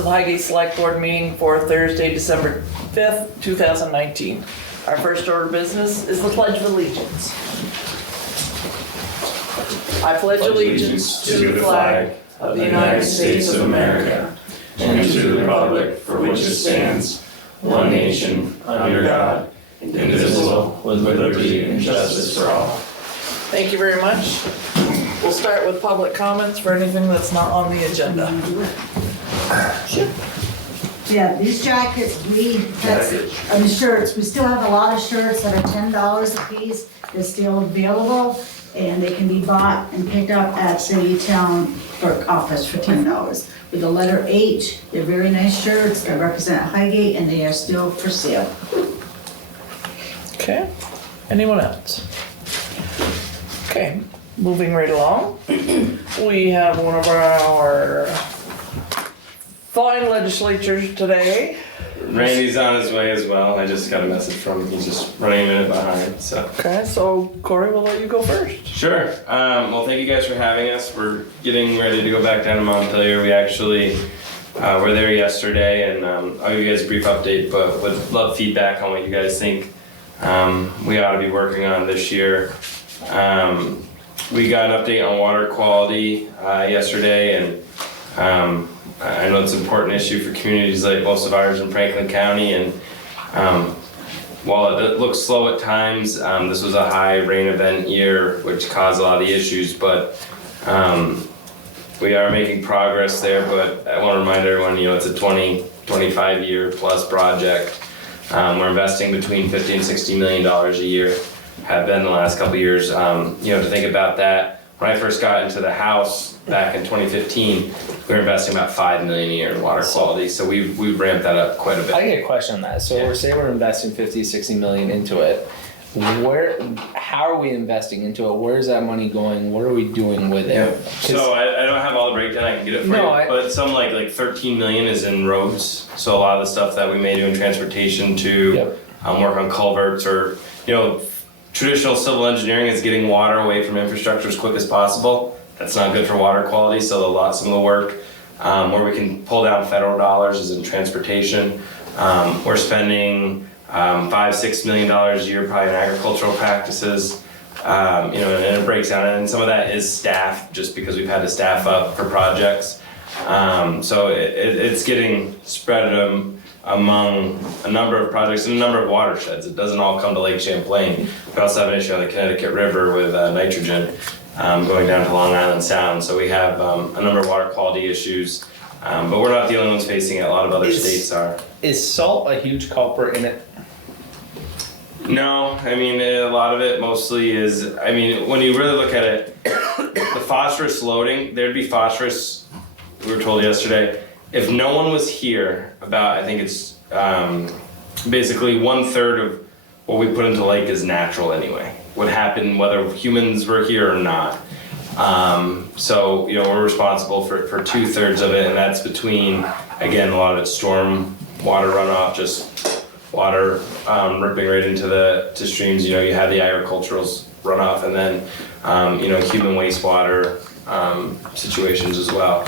of the Highgate Selectboard meeting for Thursday, December 5th, 2019. Our first order of business is the Pledge of Allegiance. I pledge allegiance to the flag of the United States of America and to the republic for which it stands, one nation, under God, indivisible, with liberty and justice for all. Thank you very much. We'll start with public comments for anything that's not on the agenda. Sure. Yeah, these jackets, and the shirts, we still have a lot of shirts that are $10 a piece. They're still available, and they can be bought and picked up at the town clerk office for $10. With the letter H, they're very nice shirts that represent Highgate, and they are still for sale. Okay. Anyone else? Okay. Moving right along. We have one of our fine legislatures today. Randy's on his way as well. I just got a message from him. He's just running a minute behind. So. Okay, so Corey, we'll let you go first. Sure. Well, thank you guys for having us. We're getting ready to go back down to Montpelier. We actually were there yesterday, and I'll give you guys a brief update, but would love feedback on what you guys think we ought to be working on this year. We got an update on water quality yesterday, and I know it's an important issue for communities like most of ours in Franklin County, and while it looks slow at times, this was a high rain event year which caused a lot of the issues, but we are making progress there. But I want to remind everyone, it's a 25 year plus project. We're investing between $50 and $60 million a year, have been the last couple of years. To think about that, when I first got into the house back in 2015, we were investing about $5 million a year in water quality. So we've ramped that up quite a bit. I get a question on that. So we're investing 50, 60 million into it. How are we investing into it? Where's that money going? What are we doing with it? Yeah. So I don't have all the breakdown. I can get it for you. But some like 13 million is in roads. So a lot of the stuff that we may do in transportation to work on culverts or, traditional civil engineering is getting water away from infrastructure as quick as possible. That's not good for water quality. So some of the work where we can pull down federal dollars is in transportation. We're spending $5-6 million a year probably in agricultural practices, and it breaks down, and some of that is staff, just because we've had to staff up for projects. So it's getting spread among a number of projects and a number of watersheds. It doesn't all come to Lake Champlain. We also have an issue on the Connecticut River with nitrogen going down to Long Island Sound. So we have a number of water quality issues, but we're not the only ones facing it. A lot of other states are. Is salt a huge culprit in it? No, a lot of it mostly is, when you really look at it, the phosphorus loading, there'd be phosphorus, we were told yesterday, if no one was here, I think it's basically 1/3 of what we put into the lake is natural anyway. What happened whether humans were here or not. So, we're responsible for 2/3 of it, and that's between, again, a lot of it's storm water runoff, just water ripping right into streams. You have the agricultural runoff, and then human wastewater situations as well.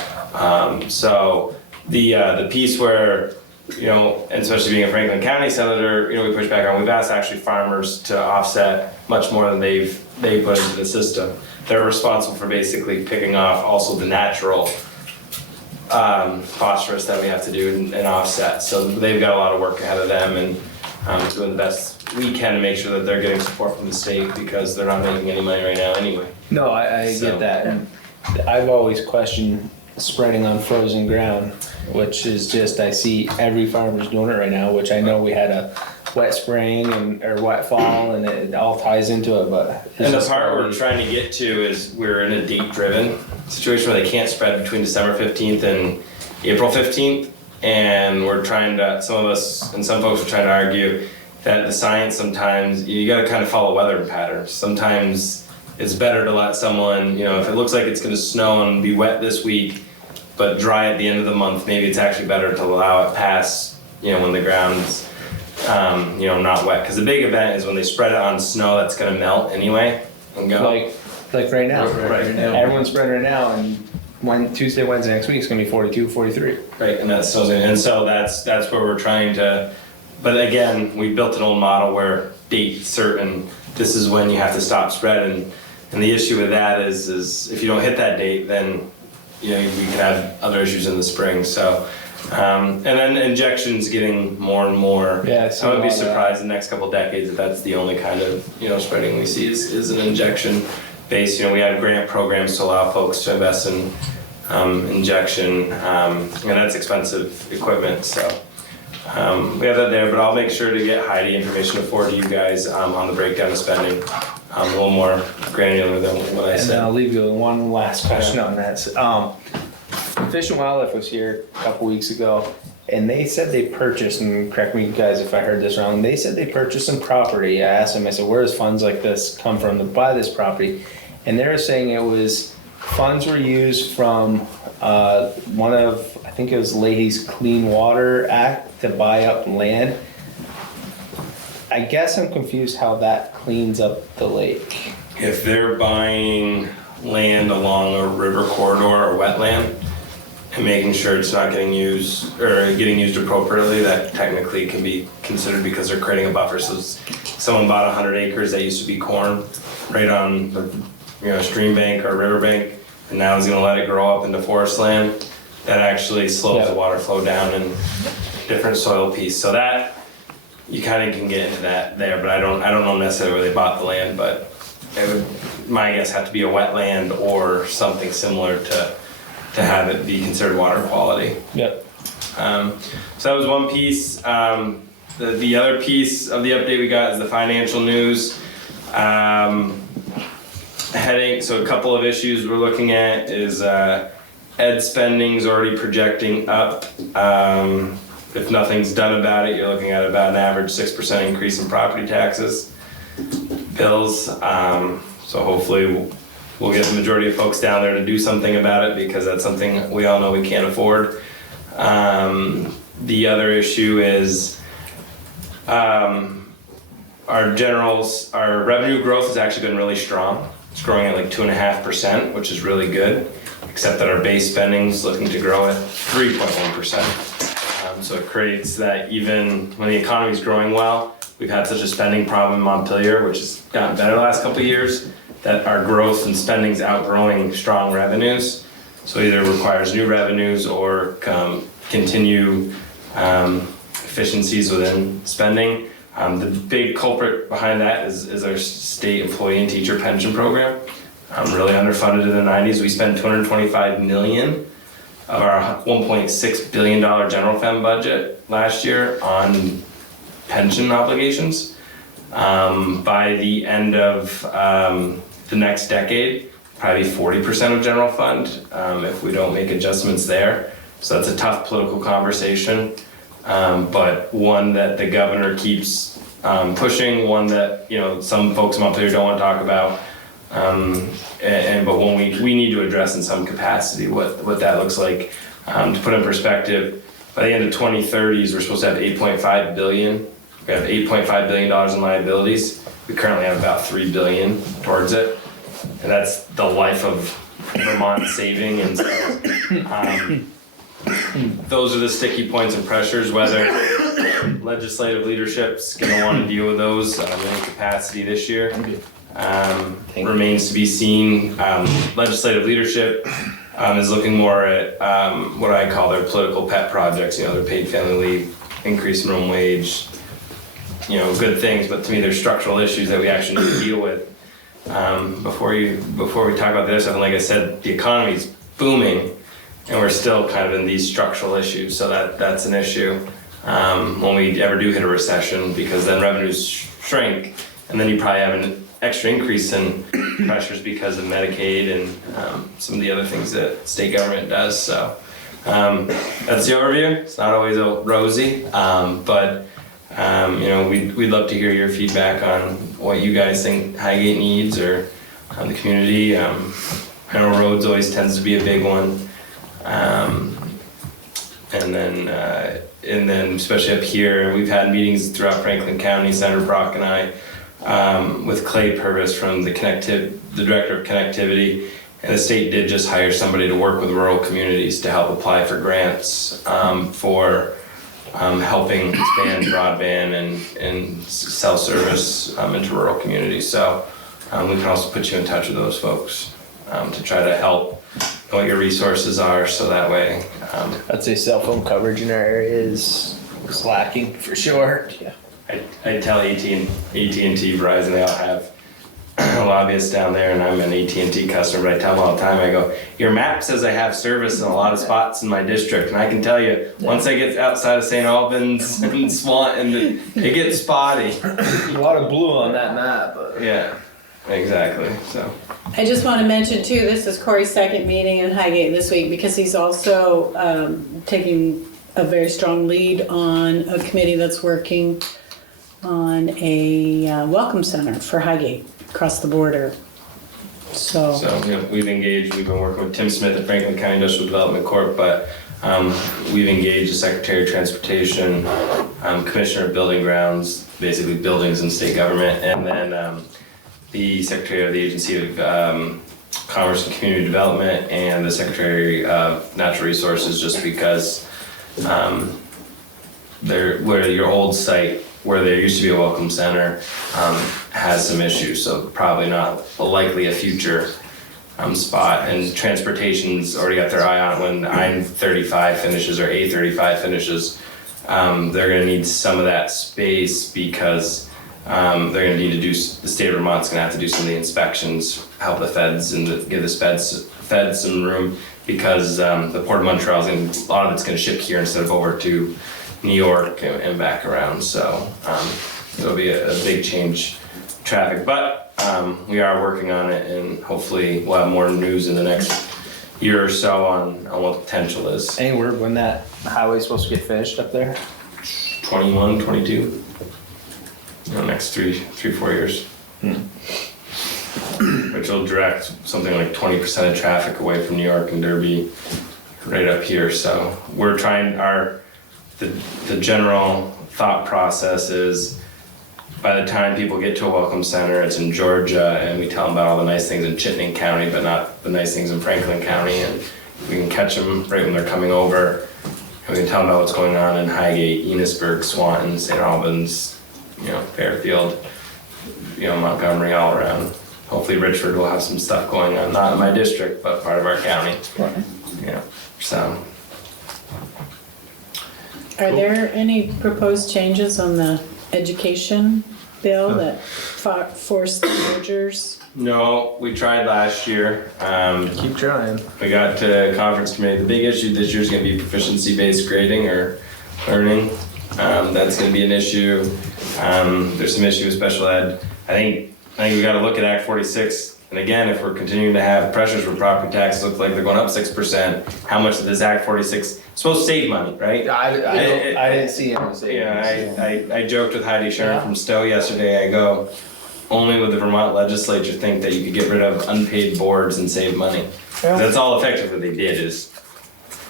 So the piece where and especially being a Franklin County senator, we push back on. We've asked actually farmers to offset much more than they put into the system. They're responsible for basically picking off also the natural phosphorus that we have to do and offset. So they've got a lot of work ahead of them, and doing the best we can to make sure that they're getting support from the state, because they're not making any money right now anyway. No, I get that. And I've always questioned spreading on frozen ground, which is just, I see every farmer's doing it right now, which I know we had a wet spring or wet fall, and it all ties into it. But and the part we're trying to get to is we're in a date-driven situation where they can't spread between December 15th and April 15th, and we're trying to, some of us and some folks are trying to argue that the science, sometimes you got to kind of follow weather patterns. Sometimes it's better to let someone, if it looks like it's going to snow and be wet this week but dry at the end of the month, maybe it's actually better to allow it past, when the ground's not wet, because the big event is when they spread it on snow that's going to melt anyway and go. Like right now. Right now. Everyone's spreading right now, and Tuesday, Wednesday next week is gonna be 42, 43. Right, and that's so that's where we're trying to, but again, we built an old model where date certain, this is when you have to stop spreading. And the issue with that is if you don't hit that date, then we can have other issues in the spring. So, and then injections getting more and more. Yeah, I would be surprised in the next couple of decades if that's the only kind of spreading we see is an injection base. We have grant programs to allow folks to invest in injection, and that's expensive equipment. So we have that there, but I'll make sure to get Heidi information to forward to you guys on the breakdown of spending. A little more granular than what I And said. then I'll leave you with one last question on that. Fish and Wildlife was here a couple weeks ago, and they said they purchased, and correct me guys if I heard this wrong, they said they purchased some property. I asked them, I said, where does funds like this come from to buy this property? And they were saying it was, funds were used from one of, I think it was Leahy's Clean Water Act to buy up land. I guess I'm confused how that cleans up the lake. If they're buying land along a river corridor or wetland and making sure it's not getting used or getting used appropriately, that technically can be considered because they're creating a buffer. So someone bought 100 acres that used to be corn right on the stream bank or river bank, and now is going to let it grow up into forest land. That actually slows the water flow down in different soil piece. So that you kind of can get into that there, but I don't know necessarily where they bought the land, but it would, my guess, have to be a wetland or something similar to have it be considered water quality. Yep. So that was one piece. The other piece of the update we got is the financial news. So a couple of issues we're looking at is ed spending's already projecting up. If nothing's done about it, you're looking at about an average 6% increase in property taxes bills. So hopefully we'll get the majority of folks down there to do something about it, because that's something we all know we can't afford. The other issue is our revenue growth has actually been really strong. It's growing at like 2.5%, which is really good, except that our base spending is looking to grow at 3.1%. So it creates that even when the economy is growing well, we've had such a spending problem in Montpelier, which has gotten better the last couple of years, that our growth and spending is outgrowing strong revenues. So either requires new revenues or continue efficiencies within spending. The big culprit behind that is our state employee and teacher pension program. Really underfunded in the 90s. We spent $225 million of our $1.6 billion general fund budget last year on pension obligations. By the end of the next decade, probably 40% of general fund if we don't make adjustments there. So that's a tough political conversation, but one that the governor keeps pushing, one that some folks in Montpelier don't want to talk about. But when we need to address in some capacity what that looks like. To put in perspective, by the end of 2030s, we're supposed to have 8.5 billion. We have $8.5 billion in liabilities. We currently have about $3 billion towards it, and that's the life of Vermont saving. And those are the sticky points and pressures. Whether legislative leadership's going to want to deal with those in any capacity this year. Remains to be seen. Legislative leadership is looking more at what I call their political pet projects, their paid family leave, increase minimum wage, good things, but to me there's structural issues that we actually need to deal with. Before we talk about this, like I said, the economy's booming and we're still kind of in these structural issues, so that's an issue when we ever do hit a recession, because then revenues shrink and then you probably have an extra increase in pressures because of Medicaid and some of the other things that state government does. So that's the overview. It's not always rosy, but we'd love to hear your feedback on what you guys think Highgate needs or the community. I know roads always tends to be a big one, and then especially up here, we've had meetings throughout Franklin County. Senator Brock and I. With Clay Purvis from the director of connectivity, And the state did just hire somebody to work with rural communities to help apply for grants for helping expand broadband and cell service into rural communities. So we can also put you in touch with those folks to try to help know what your resources are, so that way. I'd say cell phone coverage in our area is lacking for sure. Yeah. I tell AT&T, Verizon, they all have lobbyists down there, and I'm an AT&T customer, but I tell them all the time, I go, your map says I have service in a lot of spots in my district, and I can tell you, once I get outside of St. Albans and Swan, and it gets spotty. A lot of blue on that map. But. Yeah, exactly, so. I just want to mention too, this is Corey's second meeting in Highgate this week because he's also taking a very strong lead on a committee that's working on a welcome center for Highgate across the border. So We've engaged, we've been working with Tim Smith at Franklin County Industrial Development Corp., but we've engaged the Secretary of Transportation, Commissioner of Building Grounds, basically buildings and state government, and then the Secretary of the Agency of Commerce and Community Development and the Secretary of Natural Resources, just because where your old site, where there used to be a welcome center, has some issues, so probably not likely a future spot. And transportation's already got their eye on it. When I-35 finishes or A35 finishes, they're gonna need some of that space because they're gonna need to do, the state of Vermont's gonna have to do some of the inspections, help the feds and give the feds some room, because the Port of Montreal, a lot of it's gonna ship here instead of over to New York and back around. So it'll be a big change traffic, but we are working on it, and hopefully we'll have more news in the next year or so on what the potential is. Any word when that highway's supposed to get finished up there? 21, 22, next 3-4 years. Which will direct something like 20% of traffic away from New York and Derby right up here. So we're trying, the general thought process is, by the time people get to a welcome center, it's in Georgia, and we tell them about all the nice things in Chittenden County, but not the nice things in Franklin County, and we can catch them right when they're coming over, and we can tell them about what's going on in Highgate, Enosburg, Swanton, St. Albans, Fairfield, Montgomery, all around. Hopefully Richford will have some stuff going on, not in my district, but part of our county. Right. So. are there any proposed changes on the education bill that force the mergers? No, we tried last year. Keep trying. We got to conference committee. The big issue this year is going to be proficiency-based grading or learning. That's going to be an issue. There's some issue with special ed. I think we got to look at Act 46. And again, if we're continuing to have pressures for property taxes, look like they're going up 6%. How much of this Act 46 supposed to save money, right? I didn't see him say. Yeah, I joked with Heidi Sharon from Stowe yesterday. I go, only would the Vermont legislature think that you could get rid of unpaid boards and save money. Yeah. That's all effectively they did, is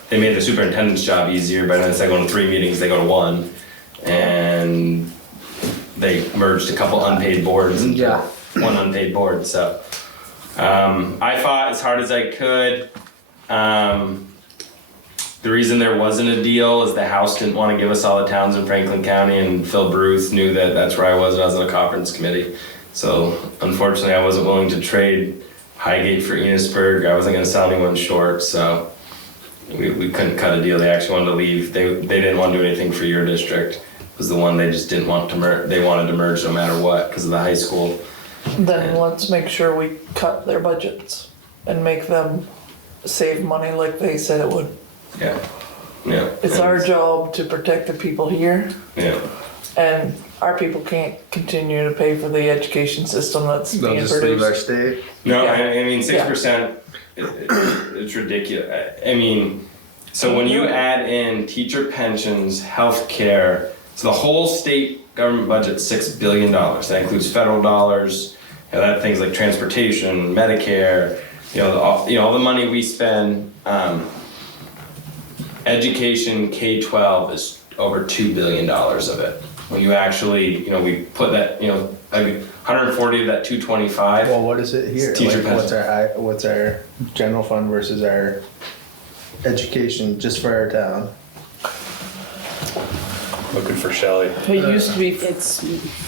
they made the superintendent's job easier, but instead of going to 3 meetings, they go to 1. And they merged a couple unpaid boards into one unpaid board. So I fought as hard as I could. The reason there wasn't a deal is the House didn't want to give us all the towns in Franklin County, and Phil Bruce knew that that's where I was, and I was on the conference committee. So unfortunately, I wasn't willing to trade Highgate for Enosburg. I wasn't going to sell anyone short, so we couldn't cut a deal. They actually wanted to leave. They didn't want to do anything for your district. It was the one they just didn't want to merge. They wanted to merge no matter what because of the high school. Then let's make sure we cut their budgets and make them save money like they said it would. Yeah. It's our job to protect the people here, Yeah. and our people can't continue to pay for the education system that's They'll being just leave our produced. state. No, Yeah. I mean 6%. It's ridiculous. I mean, so when you add in teacher pensions, health care, so the whole state government budget's $6 billion. That includes federal dollars, that things like transportation, Medicare, all the money we spend. Education K-12 is over $2 billion of it. When you actually, we put that, 140 of that 225. Well, what is it here? Teacher Like, what's our general fund versus our education just for our town? Looking for Shelley. It used to be It's,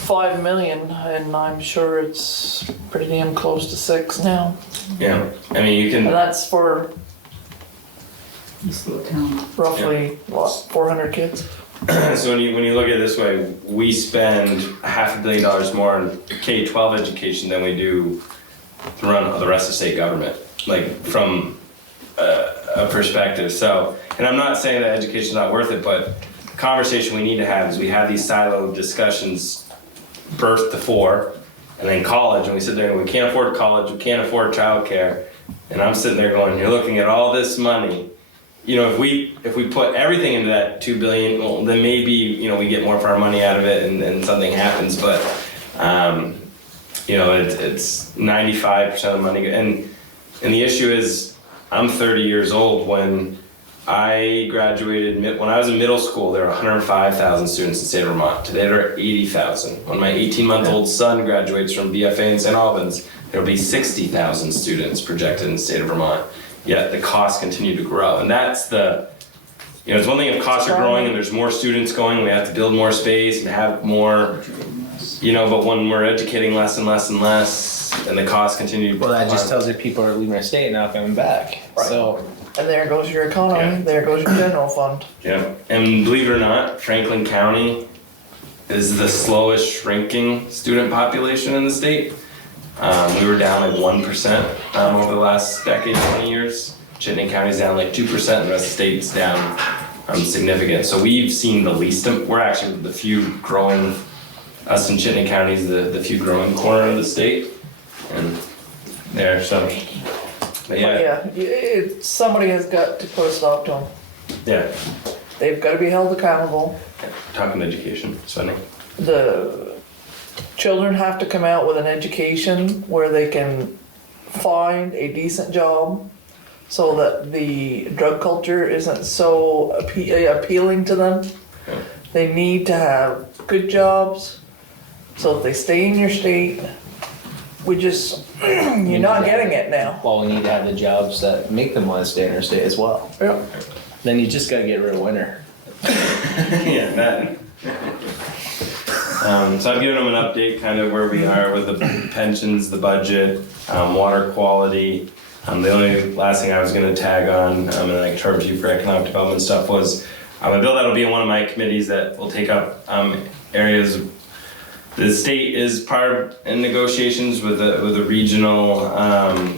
5 million, and I'm sure it's pretty damn close to 6 now. Yeah, I mean, you And can, that's for This little town. roughly, what, 400 kids? so when you look at it this way, we spend $500 million more on K-12 education than we do to run the rest of state government, like from a perspective. So, and I'm not saying that education's not worth it, but the conversation we need to have is we have these silo discussions birth to 4, and then college, and we sit there and we can't afford college, we can't afford childcare, and I'm sitting there going, you're looking at all this money. You know, if we put everything into that $2 billion, well, then maybe, you know, we get more for our money out of it and something happens, but you know, it's 95% of the money, and the issue is, I'm 30 years old. When I graduated, when I was in middle school, there were 105,000 students in the state of Vermont. Today there are 80,000. When my 18-month-old son graduates from BFA in St. Albans, there will be 60,000 students projected in the state of Vermont. Yet the costs continue to grow, and that's the, you know, it's one thing if costs are growing and there's more students going, we have to build more space and have more, you know, but when we're educating less and less and less, and the costs continue to Well, that just climb. tells you people are leaving our state and not coming back. Right. So, And there goes your economy, Yeah. there goes your general fund. Yeah, and believe it or not, Franklin County is the slowest shrinking student population in the state. We were down like 1% over the last decade, 20 years. Chittenden County's down like 2%, the rest of the state's down significant. So we've seen the least, we're actually the few growing, us in Chittenden County is the few growing corner of the state. And there, so, but But yeah, somebody has got to put a stop to them. yeah, They've gotta be held accountable. talking education, spending. The children have to come out with an education where they can find a decent job so that the drug culture isn't so appealing to them. Yeah. They need to have good jobs, so if they stay in your state, we just, you're not getting it now. well, we need to have the jobs that make them want to stay in our state as well. Yeah. Then you just gotta get rid of winter. Yeah, that. So I've given them an update, kind of where we are with the pensions, the budget, water quality. The only last thing I was going to tag on, and then I can turn to you for economic development stuff, was a bill that'll be in one of my committees that will take up areas. The state is part in negotiations with a regional.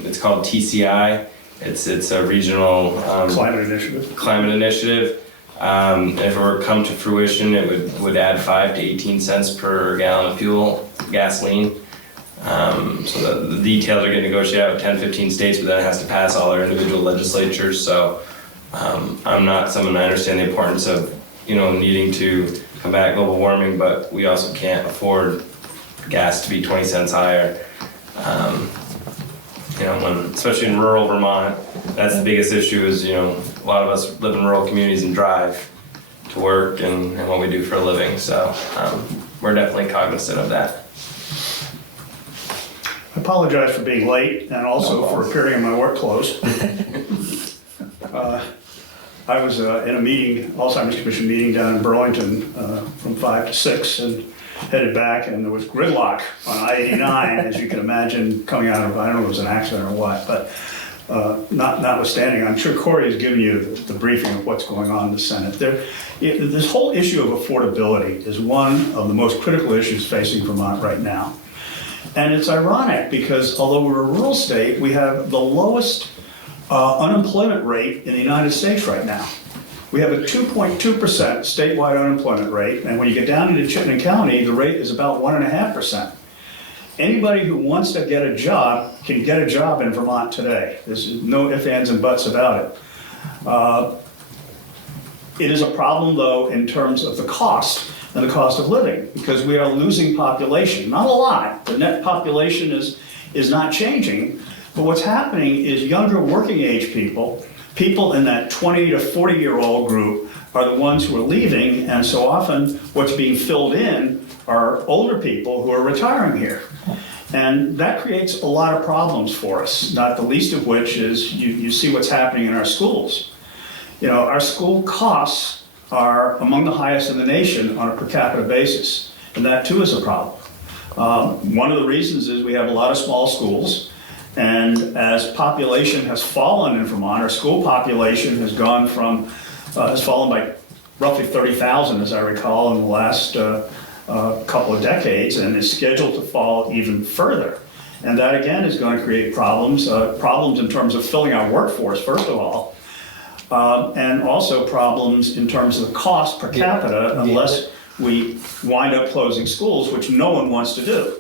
It's called TCI. It's a regional Climate initiative. climate initiative. If it were to come to fruition, it would add 5 to 18 cents per gallon of fuel, gasoline. So the details are getting negotiated out with 10, 15 states, but then it has to pass all their individual legislatures. So I'm not someone, I understand the importance of, you know, needing to combat global warming, but we also can't afford gas to be 20 cents higher. You know, especially in rural Vermont, that's the biggest issue is, you know, a lot of us live in rural communities and drive to work and what we do for a living. So we're definitely cognizant of that. I apologize for being late and also for appearing in my work clothes. I was in a meeting, Alzheimer's Commission meeting down in Burlington from 5 to 6 and headed back, and there was gridlock on I-89, as you can imagine, coming out of, I don't know if it was an accident or what, but notwithstanding, I'm sure Corey has given you the briefing of what's going on in the Senate. This whole issue of affordability is one of the most critical issues facing Vermont right now. And it's ironic because although we're a rural state, we have the lowest unemployment rate in the United States right now. We have a 2.2% statewide unemployment rate, and when you get down into Chittenden County, the rate is about 1.5%. Anybody who wants to get a job can get a job in Vermont today. There's no ifs, ands, and buts about it. It is a problem, though, in terms of the cost and the cost of living, because we are losing population. Not a lot. The net population is not changing, but what's happening is younger working age people in that 20 to 40-year-old group are the ones who are leaving, and so often what's being filled in are older people who are retiring here. And that creates a lot of problems for us, not the least of which is you see what's happening in our schools. You know, our school costs are among the highest in the nation on a per capita basis, and that too is a problem. One of the reasons is we have a lot of small schools, and as population has fallen in Vermont, our school population has gone from, has fallen by roughly 30,000, as I recall, in the last couple of decades, and is scheduled to fall even further. And that again is going to create problems, problems in terms of filling our workforce, first of all, and also problems in terms of the cost per capita, unless we wind up closing schools, which no one wants to do.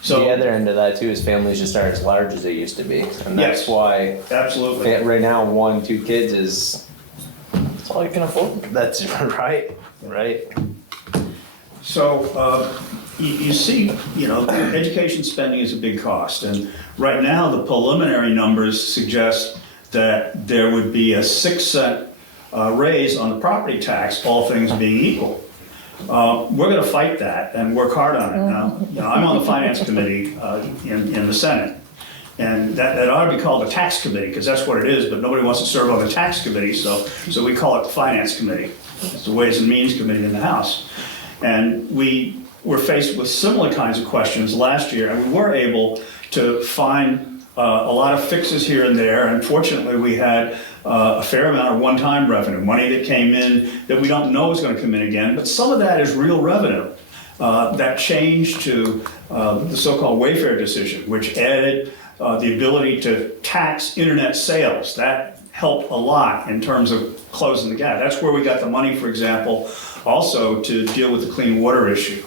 So the other end of that too is families just aren't as large as they used to be, and that's Yes. why absolutely. right now 1-2 kids is That's all you can afford. that's right. So you see, you know, education spending is a big cost, and right now the preliminary numbers suggest that there would be a 6-cent raise on the property tax, all things being equal. We're going to fight that and work hard on it. Now, you know, I'm on the finance committee in the Senate, and that ought to be called the tax committee because that's what it is. But nobody wants to serve on the tax committee, so we call it the finance committee. It's the Ways and Means committee in the House, and we were faced with similar kinds of questions last year, and we were able to find a lot of fixes here and there. Unfortunately, we had a fair amount of one-time revenue, money that came in that we don't know is going to come in again, but some of that is real revenue. That change to the so-called Wayfair decision, which added the ability to tax internet sales, that helped a lot in terms of closing the gap. That's where we got the money, for example, also to deal with the clean water issue.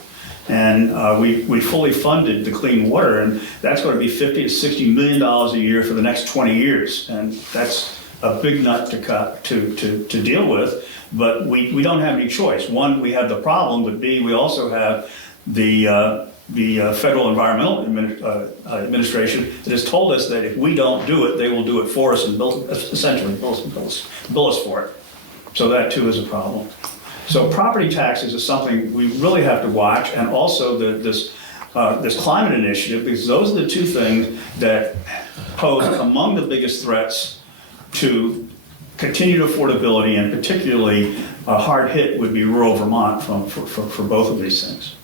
And we fully funded the clean water, and that's going to be $50 to $60 million a year for the next 20 years. And that's a big nut to cut to deal with, but we don't have any choice. One, we have the problem, but B, we also have the Federal Environmental Administration that has told us that if we don't do it, they will do it for us and essentially bill us for it. So that too is a problem. So property taxes is something we really have to watch, and also this climate initiative, because those are the two things that pose among the biggest threats to continued affordability, and particularly a hard hit would be rural Vermont for both of these things.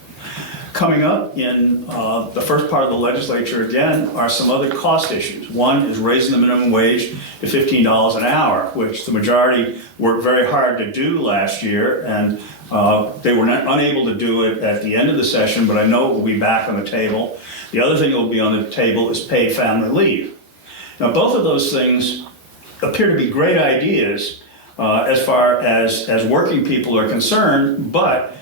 Coming up in the first part of the legislature again are some other cost issues. One is raising the minimum wage to $15 an hour, which the majority worked very hard to do last year, and they were unable to do it at the end of the session, but I know it will be back on the table. The other thing that will be on the table is paid family leave. Now, both of those things appear to be great ideas as far as working people are concerned, but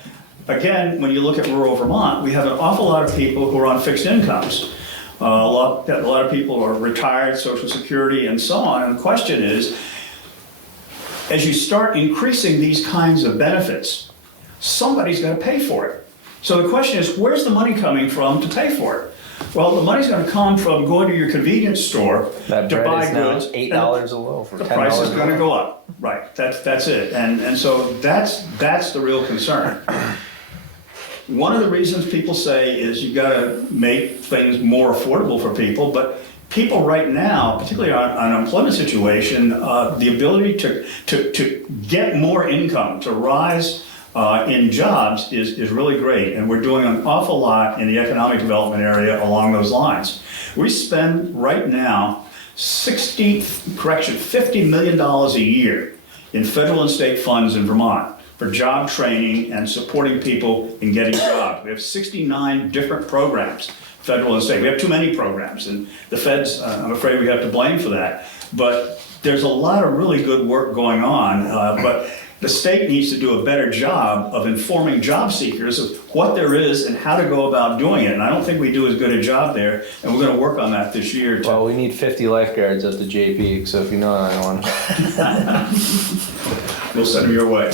again, when you look at rural Vermont, we have an awful lot of people who are on fixed incomes. A lot of people are retired, Social Security, and so on. And the question is, as you start increasing these kinds of benefits, somebody's going to pay for it. So the question is, where's the money coming from to pay for it? Well, the money's going to come from going to your convenience store That to bread buy is now goods. $8 a loaf or The $10 price is a going to loaf. go up. Right. That's it. And so that's the real concern. One of the reasons people say is you've got to make things more affordable for people, but people right now, particularly on unemployment situation, the ability to get more income, to rise in jobs is really great, and we're doing an awful lot in the economic development area along those lines. We spend right now $50 million a year in federal and state funds in Vermont for job training and supporting people in getting jobs. We have 69 different programs, federal and state. We have too many programs, and the feds, I'm afraid we have to blame for that. But there's a lot of really good work going on, but the state needs to do a better job of informing job seekers of what there is and how to go about doing it. And I don't think we do as good a job there, and we're going to work on that this year. Well, we need 50 lifeguards at the JP, so if you know anyone. We'll send them your way.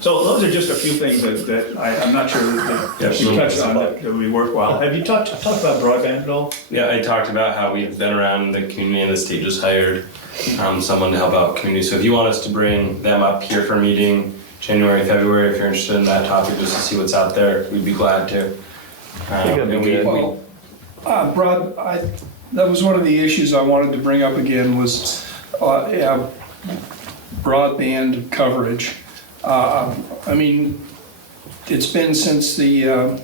So those are just a few things that I'm not sure that we touched on that would be worthwhile. Have you talked about broadband at all? Yeah, I talked about how we've been around the community and the state just hired someone to help out community. So if you want us to bring them up here for a meeting, January, February, if you're interested in that topic, just to see what's out there, we'd be glad to. that'd be And good. Well, that was one of the issues I wanted to bring up again was broadband coverage. I mean, it's been since the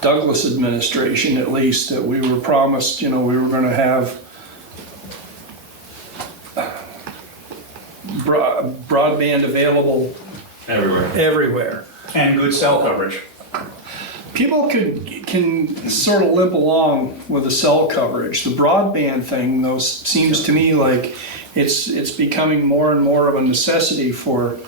Douglas administration, at least, that we were promised, we were going to have broadband available Everywhere. everywhere. And good cell coverage. People can sort of limp along with the cell coverage. The broadband thing, though, seems to me like it's becoming more and more of a necessity for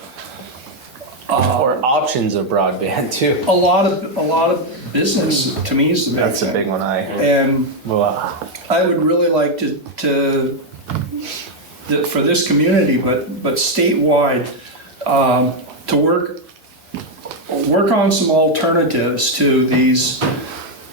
Or options of broadband too. a lot of business. To me, is the big That's thing. a big one. And Well, I would really like for this community, but statewide, to work on some alternatives to these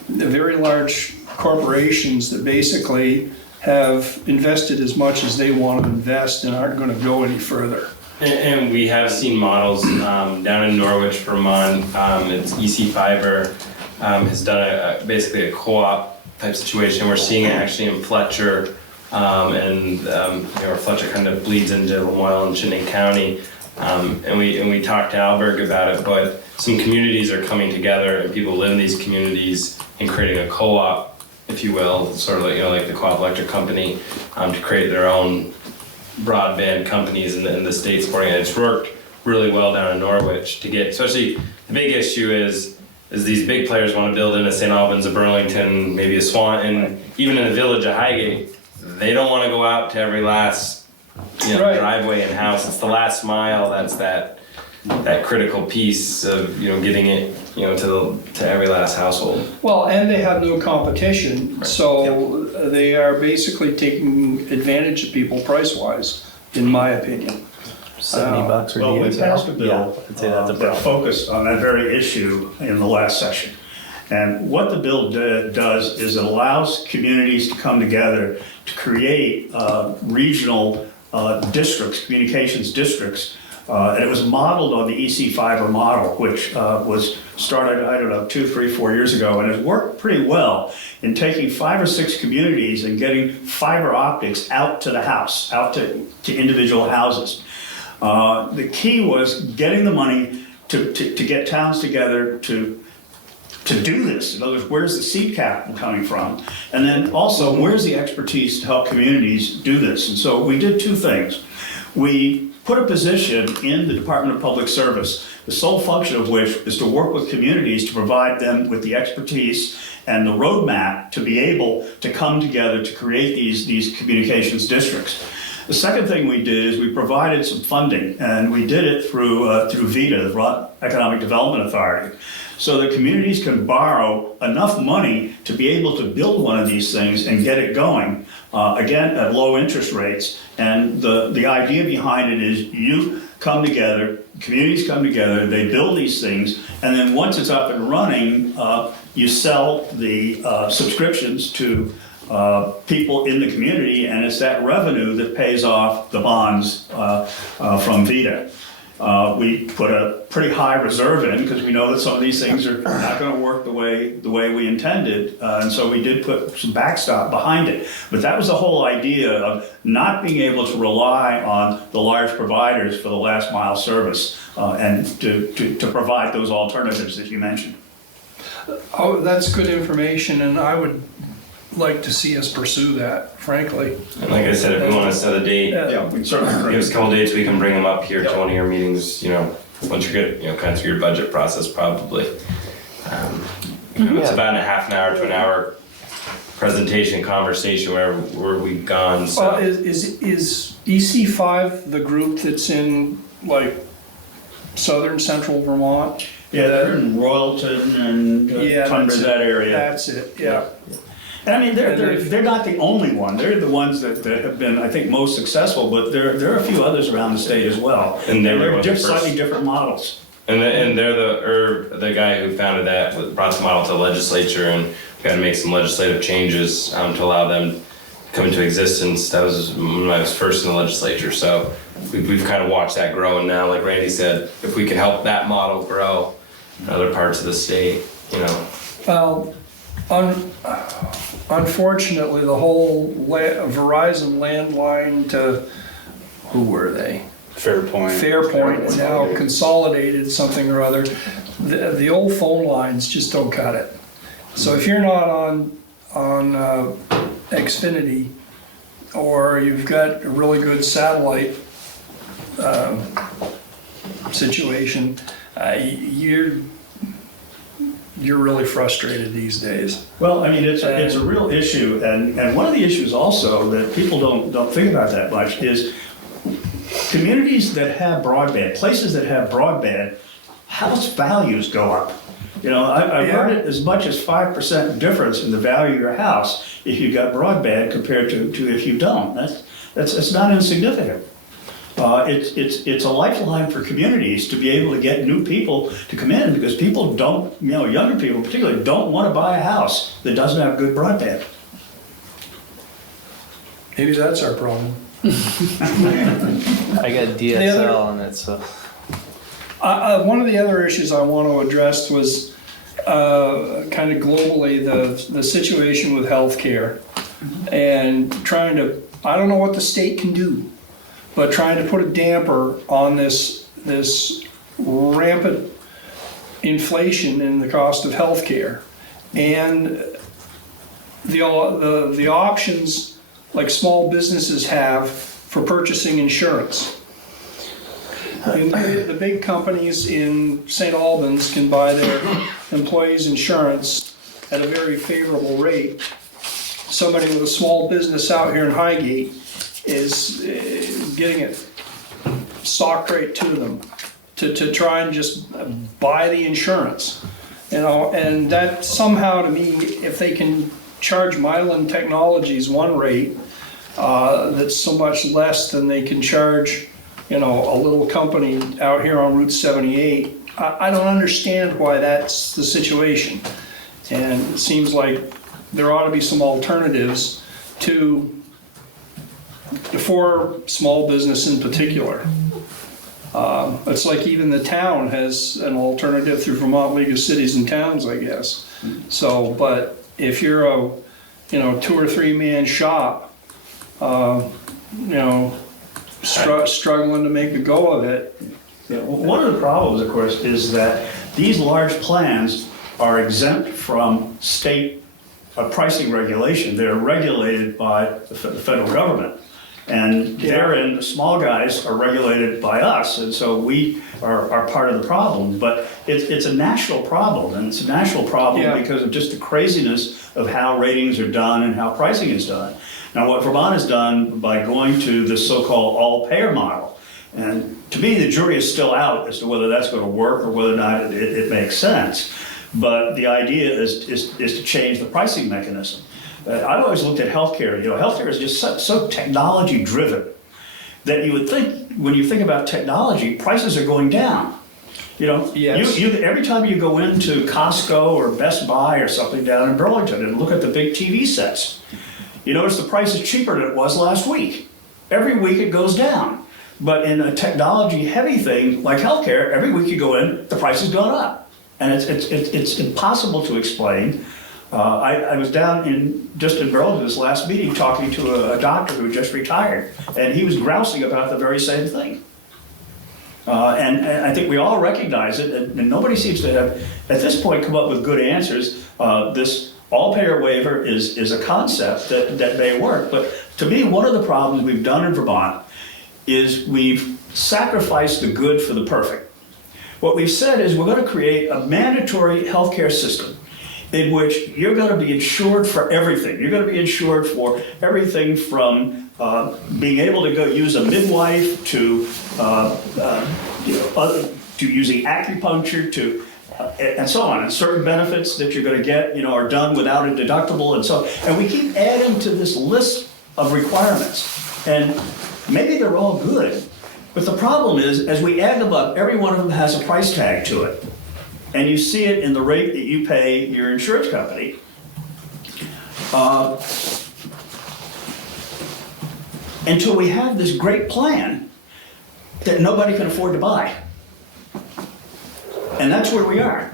very large corporations that basically have invested as much as they want to invest and aren't going to go any further. And we have seen models down in Norwich, Vermont. It's EC Fiber has done basically a co-op type situation. We're seeing it actually in Fletcher, and Fletcher kind of bleeds into Lamoille and Chittenden County. And we talked to Alberg about it, but some communities are coming together, and people live in these communities and creating a co-op, if you will, sort of like the Co-op Electric Company, to create their own broadband companies in the state supporting it. It's worked really well down in Norwich to get, especially the big issue is these big players want to build in a St. Albans, a Burlington, maybe a Swanton, even in the village of Highgate. They don't want to go out to every last Right. driveway and house. It's the last mile that's that critical piece of getting it to every last household. Well, and they have no competition, so they are basically taking advantage of people price-wise, in my opinion. $70 or Well, we passed a Yeah, bill I'd say that's a that problem. focused on that very issue in the last session. And what the bill does is it allows communities to come together to create regional districts, communications districts. And it was modeled on the EC Fiber model, which was started, 2, 3, 4 years ago, and has worked pretty well in taking 5 or 6 communities and getting fiber optics out to the house, out to individual houses. The key was getting the money to get towns together to do this. In other words, where's the seed capital coming from? And then also, where's the expertise to help communities do this? And so we did 2 things. We put a position in the Department of Public Service, the sole function of which is to work with communities to provide them with the expertise and the roadmap to be able to come together to create these communications districts. The second thing we did is we provided some funding, and we did it through VEDA, the Vermont Economic Development Authority, so that communities can borrow enough money to be able to build one of these things and get it going, again, at low interest rates. And the idea behind it is you come together, communities come together, they build these things, and then once it's up and running, you sell the subscriptions to people in the community, and it's that revenue that pays off the bonds from VEDA. We put a pretty high reserve in because we know that some of these things are not going to work the way we intended, and so we did put some backstop behind it. But that was the whole idea of not being able to rely on the large providers for the last mile service, and to provide those alternatives that you mentioned. Oh, that's good information, and I would like to see us pursue that, frankly. And like I said, if we want to set a date, Yeah, we can certainly. give us a couple dates, we can bring them up here to one of your meetings, once you get, kind of through your budget process, probably. It's about a half an hour to an hour presentation, conversation, where we've gone, so. Well, is EC5 the group that's in, like, southern central Vermont? Yeah, they're in Royalton and Tundra, that area. That's it, yeah. And I mean, they're not the only one. They're the ones that have been, I think, most successful, but there are a few others around the state as well. And they were they're the first. slightly different models. And they're the guy who founded that, brought the model to the legislature, and we had to make some legislative changes to allow them come into existence. That was when I was first in the legislature. So we've kind of watched that grow. And now, like Randy said, if we can help that model grow in other parts of the state, you know. Well, unfortunately, the whole Verizon landline to, who were they? Fairpoint is now consolidated something or other. The old phone lines just don't cut it. So if you're not on Xfinity, or you've got a really good satellite situation, you're really frustrated these days. Well, I mean, it's a real issue, and one of the issues also that people don't think about that much is communities that have broadband, places that have broadband, house values go up. You know, I've heard it as much as 5% difference in the value of your house if you've got broadband compared to if you don't. That's not insignificant. It's a lifeline for communities to be able to get new people to come in, because people don't, you know, younger people particularly, don't want to buy a house that doesn't have good broadband. Maybe that's our problem. I got DSL on it, so. One of the other issues I want to address was kind of globally the situation with healthcare, and trying to, I don't know what the state can do, but trying to put a damper on this rampant inflation in the cost of healthcare, and the options like small businesses have for purchasing insurance. The big companies in St. Albans can buy their employees' insurance at a very favorable rate. Somebody with a small business out here in Highgate is getting it socked right to them to try and just buy the insurance. You know, and that somehow, to me, if they can charge Mylan Technologies one rate that's so much less than they can charge, you know, a little company out here on Route 78, I don't understand why that's the situation. And it seems like there ought to be some alternatives for small business in particular. It's like even the town has an alternative through Vermont League of Cities and Towns, I guess. So, but if you're a, you know, 2 or 3 man shop, you know, struggling to make a go of it. Yeah, one of the problems, of course, is that these large plans are exempt from state pricing regulation. They're regulated by the federal government. And therein, the small guys are regulated by us, and so we are part of the problem. But it's a national problem, and it's a national problem because of just the craziness of how ratings are done and how pricing is done. Now, what Vermont has done by going to the so-called all-payer model, and to me, the jury is still out as to whether that's going to work or whether or not it makes sense. But the idea is to change the pricing mechanism. I've always looked at healthcare. You know, healthcare is just so technology-driven that you would think, when you think about technology, prices are going down. You know, every time you go into Costco or Best Buy or something down in Burlington and look at the big TV sets, you notice the price is cheaper than it was last week. Every week it goes down. But in a technology-heavy thing like healthcare, every week you go in, the price has gone up. And it's impossible to explain. I was down in Burlington this last meeting talking to a doctor who just retired, and he was grousing about the very same thing. And I think we all recognize it, and nobody seems to have, at this point, come up with good answers. This all-payer waiver is a concept that may work, but to me, one of the problems we've done in Vermont is we've sacrificed the good for the perfect. What we've said is we're going to create a mandatory healthcare system in which you're going to be insured for everything. You're going to be insured for everything from being able to go use a midwife to using acupuncture to and so on. And certain benefits that you're going to get, you know, are done without a deductible and so on. And we keep adding to this list of requirements. And maybe they're all good, but the problem is, as we add them up, every one of them has a price tag to it. And you see it in the rate that you pay your insurance company. until we have this great plan that nobody can afford to buy. And that's where we are.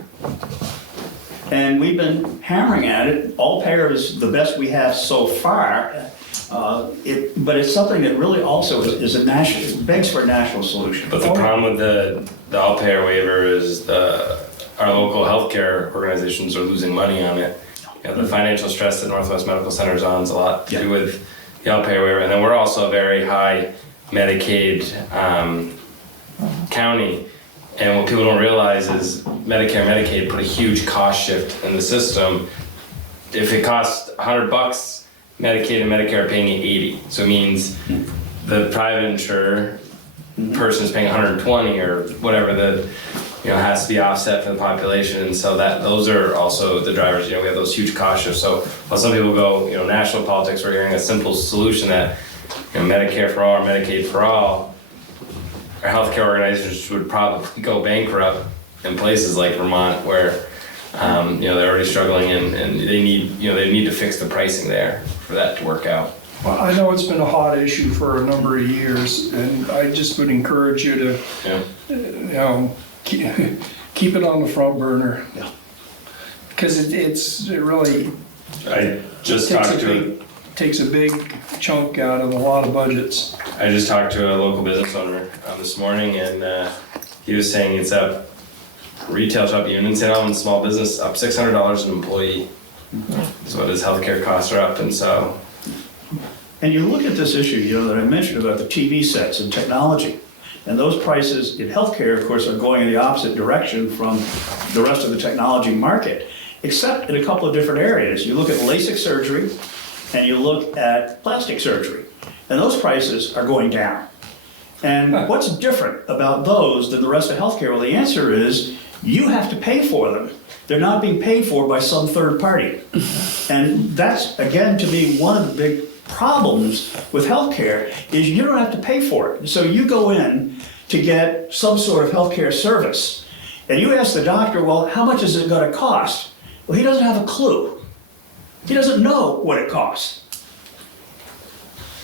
And we've been hammering at it. All payer is the best we have so far. But it's something that really also is a national, begs for a national solution. But the problem with the all payer waiver is our local healthcare organizations are losing money on it. You know, the financial stress that Northwest Medical Center is on is a lot to do with the all payer waiver. And then we're also a very high Medicaid county. And what people don't realize is Medicare and Medicaid put a huge cost shift in the system. If it costs $100, Medicaid and Medicare are paying you 80. So it means the private insurer person is paying 120 or whatever has to be offset for the population. And so those are also the drivers. We have those huge cost shifts. So while some people go, national politics, we're hearing a simple solution that Medicare for all or Medicaid for all. Our healthcare organizations would probably go bankrupt in places like Vermont where they're already struggling and they need to fix the pricing there for that to work out. Well, I know it's been a hot issue for a number of years, and I just would encourage you to keep it on the front burner. Yeah. Because it really I just takes a big chunk out of a lot of budgets. I just talked to a local business owner this morning, and he was saying it's up, retail shop, even in St. Albans, small business, up $600 an employee. That's what his healthcare costs are up, and so. And you look at this issue, that I mentioned about the TV sets and technology. And those prices in healthcare, of course, are going in the opposite direction from the rest of the technology market, except in a couple of different areas. You look at LASIK surgery, and you look at plastic surgery, and those prices are going down. And what's different about those than the rest of healthcare? Well, the answer is you have to pay for them. They're not being paid for by some third party. And that's, again, to me, one of the big problems with healthcare is you don't have to pay for it. So you go in to get some sort of healthcare service, and you ask the doctor, well, how much is it going to cost? Well, he doesn't have a clue. He doesn't know what it costs.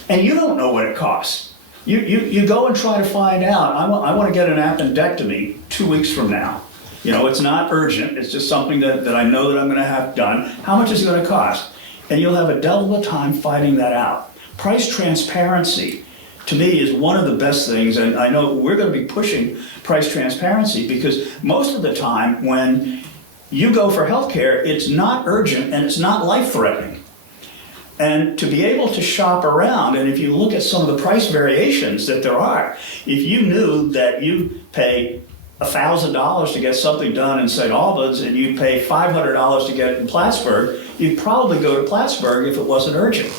And you don't know what it costs. You go and try to find out. I want to get an appendectomy 2 weeks from now. It's not urgent. It's just something that I know that I'm going to have done. How much is it going to cost? And you'll have a devil of a time fighting that out. Price transparency, to me, is one of the best things. And I know we're going to be pushing price transparency because most of the time when you go for healthcare, it's not urgent and it's not life-threatening. And to be able to shop around, and if you look at some of the price variations that there are, if you knew that you pay $1,000 to get something done in St. Albans and you pay $500 to get it in Plattsburgh, you'd probably go to Plattsburgh if it wasn't urgent.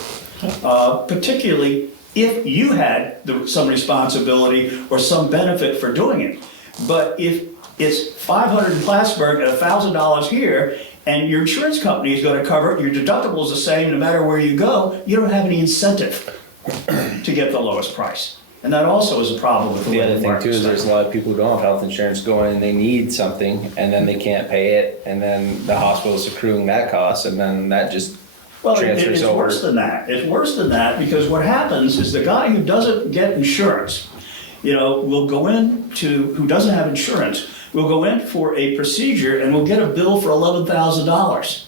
Particularly if you had some responsibility or some benefit for doing it. But if it's $500 in Plattsburgh and $1,000 here, and your insurance company is going to cover it, your deductible is the same no matter where you go, you don't have any incentive to get the lowest price. And that also is a problem with the other thing too is there's a lot of people who don't have health insurance going and they need something and then they can't pay it and then the hospital's accruing that cost and then that just transfers over. It's worse than that. It's worse than that because what happens is the guy who doesn't get insurance, will go who doesn't have insurance, will go in for a procedure and will get a bill for $11,000.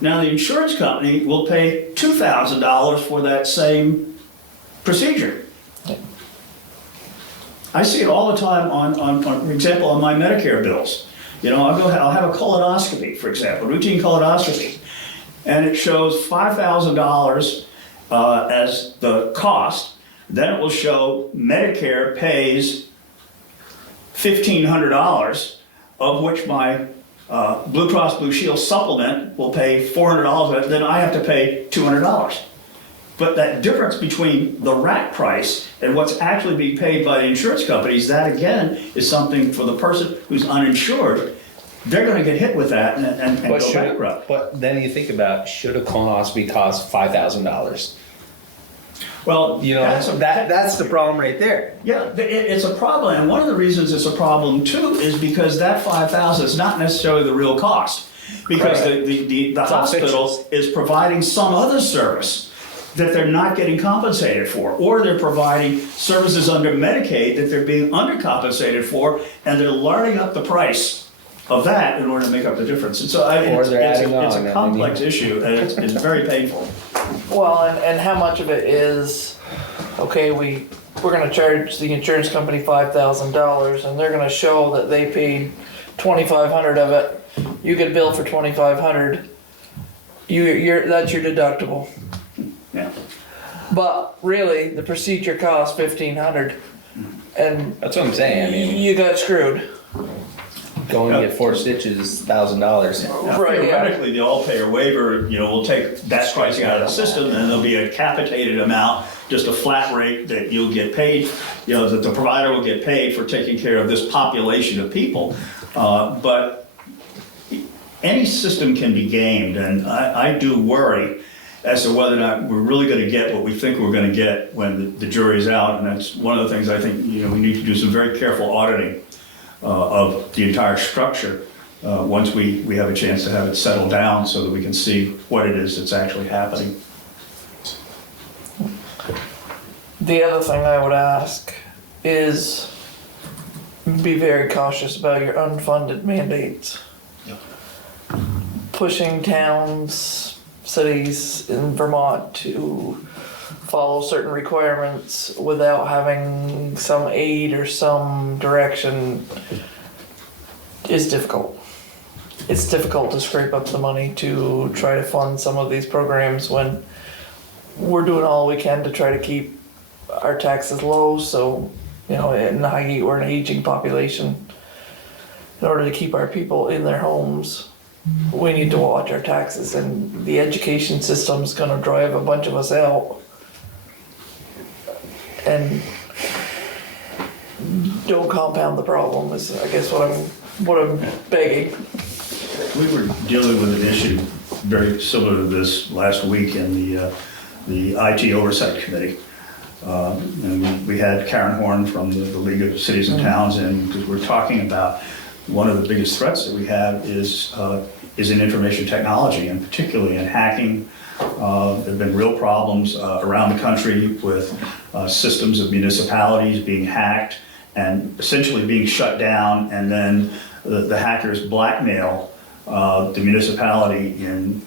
Now the insurance company will pay $2,000 for that same procedure. I see it all the time for example, on my Medicare bills. I'll have a colonoscopy, for example, routine colonoscopy, and it shows $5,000 as the cost. Then it will show Medicare pays $1,500, of which my Blue Cross Blue Shield supplement will pay $400, then I have to pay $200. But that difference between the rack price and what's actually being paid by the insurance companies, that again is something for the person who's uninsured. They're going to get hit with that and go bankrupt. But then you think about, should a colonoscopy cost $5,000? Well, that's the problem right there. Yeah, it's a problem, and one of the reasons it's a problem too is because that $5,000 is not necessarily the real cost, because the hospital is providing some other service that they're not getting compensated for, or they're providing services under Medicaid that they're being undercompensated for, and they're larding up the price of that in order to make up the difference. And so Or they're adding it's on, a I complex mean. issue, and it's very painful. Well, and how much of it is, okay, we're gonna charge the insurance company $5,000 and they're gonna show that they paid $2,500 of it. You get a bill for $2,500. That's your deductible. Yeah. But really, the procedure costs $1,500 and That's what I'm saying, I mean, you got screwed. going to get 4 stitches, $1,000. Now, Right, yeah. theoretically, the all-payer waiver, will take that pricing out of the system, and there'll be a capitated amount, just a flat rate that you'll get paid, that the provider will get paid for taking care of this population of people. But any system can be gamed, and I do worry as to whether or not we're really gonna get what we think we're gonna get when the jury's out, and that's one of the things I think, we need to do some very careful auditing of the entire structure once we have a chance to have it settled down so that we can see what it is that's actually happening. The other thing I would ask is be very cautious about your unfunded mandates. Pushing towns, cities in Vermont to follow certain requirements without having some aid or some direction is difficult. It's difficult to scrape up the money to try to fund some of these programs when we're doing all we can to try to keep our taxes low. So, in Highgate, we're an aging population. In order to keep our people in their homes, we need to watch our taxes, and the education system's gonna drive a bunch of us out. And don't compound the problem is, I guess, what I'm begging. We were dealing with an issue very similar to this last week in the IT Oversight Committee. And we had Karen Horn from the League of Cities and Towns in, because we're talking about one of the biggest threats that we have is in information technology, and particularly in hacking. There have been real problems around the country with systems of municipalities being hacked and essentially being shut down, and then the hackers blackmail the municipality in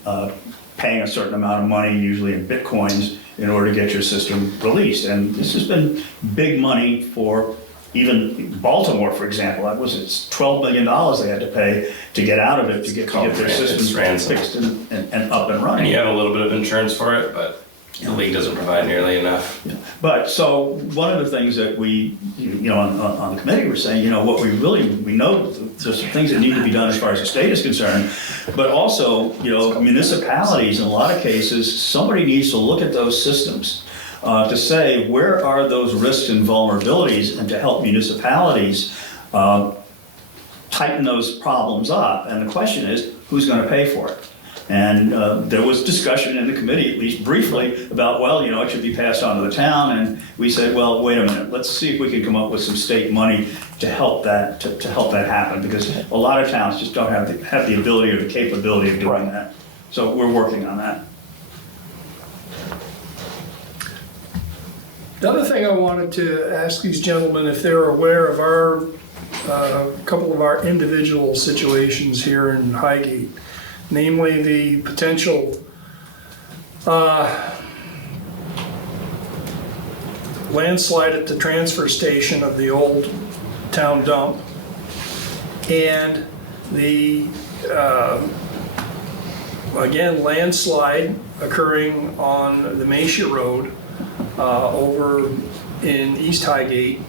paying a certain amount of money, usually in bitcoins, in order to get your system released. And this has been big money for even Baltimore, for example. That was $12 million they had to pay to get out of it, to get their systems fixed and up and running. And you have a little bit of insurance for it, but the league doesn't provide nearly enough. But so one of the things that we, on the committee were saying, what we know there's some things that need to be done as far as the state is concerned, but also, municipalities, in a lot of cases, somebody needs to look at those systems to say, where are those risks and vulnerabilities, and to help municipalities tighten those problems up. And the question is, who's going to pay for it? And there was discussion in the committee, at least briefly, about, it should be passed on to the town. And we said, well, wait a minute, let's see if we can come up with some state money to help that to help that happen, because a lot of towns just don't have the ability or the capability of doing that. So we're working on that. The other thing I wanted to ask these gentlemen if they're aware of our, couple of our individual situations here in Highgate, namely the potential landslide at the transfer station of the old town dump, and the, again, landslide occurring on the Mesa Road over in East Highgate,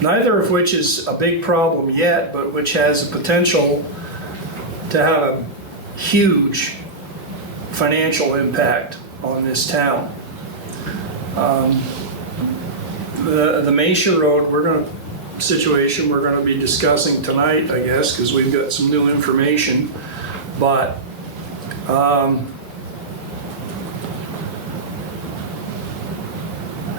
neither of which is a big problem yet, but which has the potential to have a huge financial impact on this town. The Mesa Road situation we're gonna be discussing tonight, I guess, because we've got some new information, but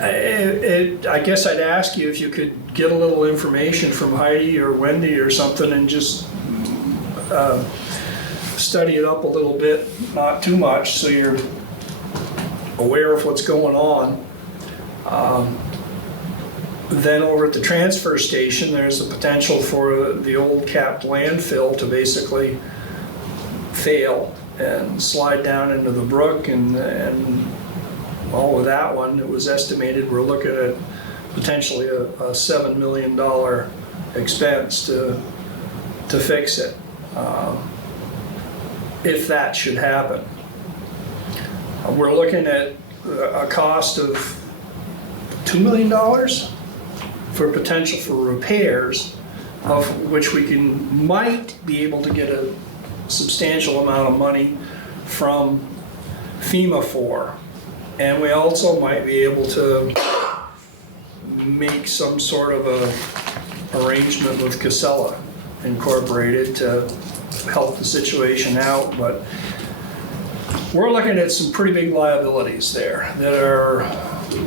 I guess I'd ask you if you could get a little information from Heidi or Wendy or something, and just study it up a little bit, not too much, so you're aware of what's going on. Then over at the transfer station, there's the potential for the old capped landfill to basically fail and slide down into the brook, and well, with that one, it was estimated we're looking at potentially a $7 million expense to fix it, if that should happen. We're looking at a cost of $2 million for potential for repairs, of which we might be able to get a substantial amount of money from FEMA for. And we also might be able to make some sort of a arrangement with Casella Incorporated to help the situation out, but we're looking at some pretty big liabilities there that are,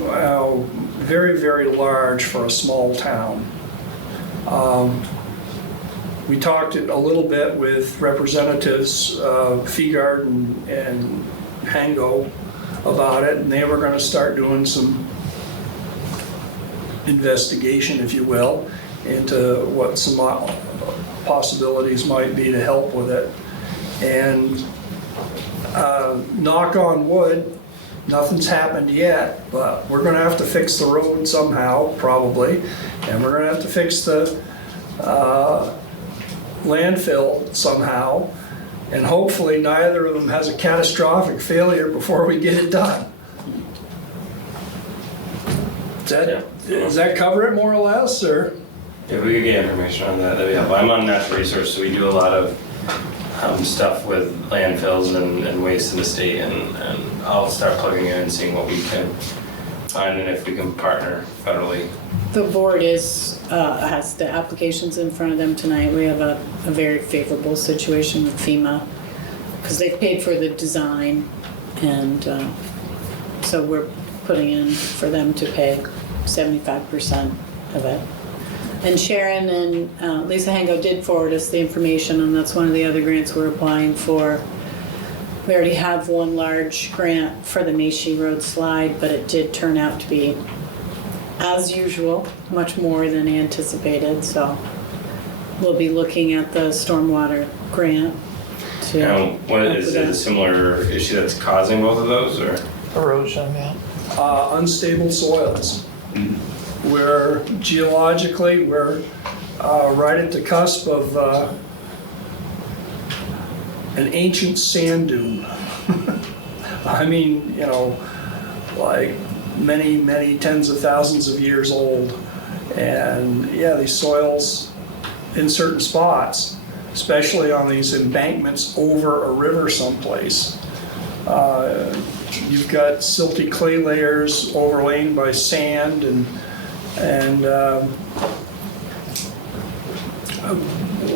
well, very, very large for a small town. We talked a little bit with representatives of Fiegard and Hango about it, and they were going to start doing some investigation, if you will, into what some possibilities might be to help with it. And knock on wood, nothing's happened yet, but we're going to have to fix the road somehow, probably, and we're going to have to fix the landfill somehow, and hopefully neither of them has a catastrophic failure before we get it done. Does that cover it more or less, or? If we could get information on that, that'd be helpful. I'm on natural resource, so we do a lot of stuff with landfills and waste in the state, and I'll start plugging in and seeing what we can find and if we can partner federally. The board has the applications in front of them tonight. We have a very favorable situation with FEMA because they've paid for the design, and so we're putting in for them to pay 75% of it. And Sharon and Lisa Hango did forward us the information, and that's one of the other grants we're applying for. We already have one large grant for the Macy Road slide, but it did turn out to be, as usual, much more than anticipated. So we'll be looking at the stormwater grant to What is it, a similar issue that's causing both of those, or? Erosion, yeah. Unstable soils. We're geologically, we're right at the cusp of an ancient sand dune. I mean, you know, like many, many tens of thousands of years old. And yeah, these soils in certain spots, especially on these embankments over a river someplace, you've got silty clay layers overlain by sand, and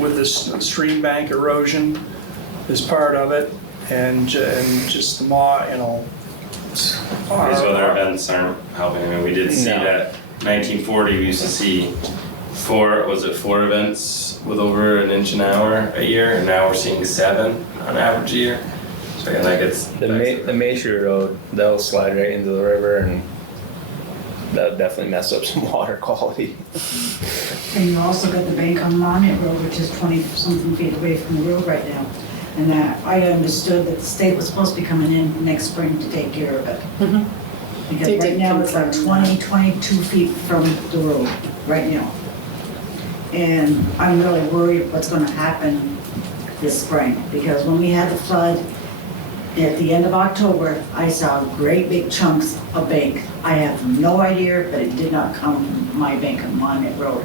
with this stream bank erosion is part of it, and just the These weather events aren't helping. I mean, we did see that 1940 we used to see four events with over an inch an hour a year, and now we're seeing 7 on average a year. So again, like it's The Macy Road, that'll slide right into the river, and that'll definitely mess up some water quality. And you also got the bank on Monument Road, which is 20-something feet away from the road right now. And that I understood that the state was supposed to be coming in next spring to take care of it. Because They right did now it's like confirm 22 feet from the road, right now. And I'm really worried what's gonna happen this spring, because when we had the flood at the end of October, I saw great big chunks of bank. I have no idea, but it did not come from my bank on Monument Road.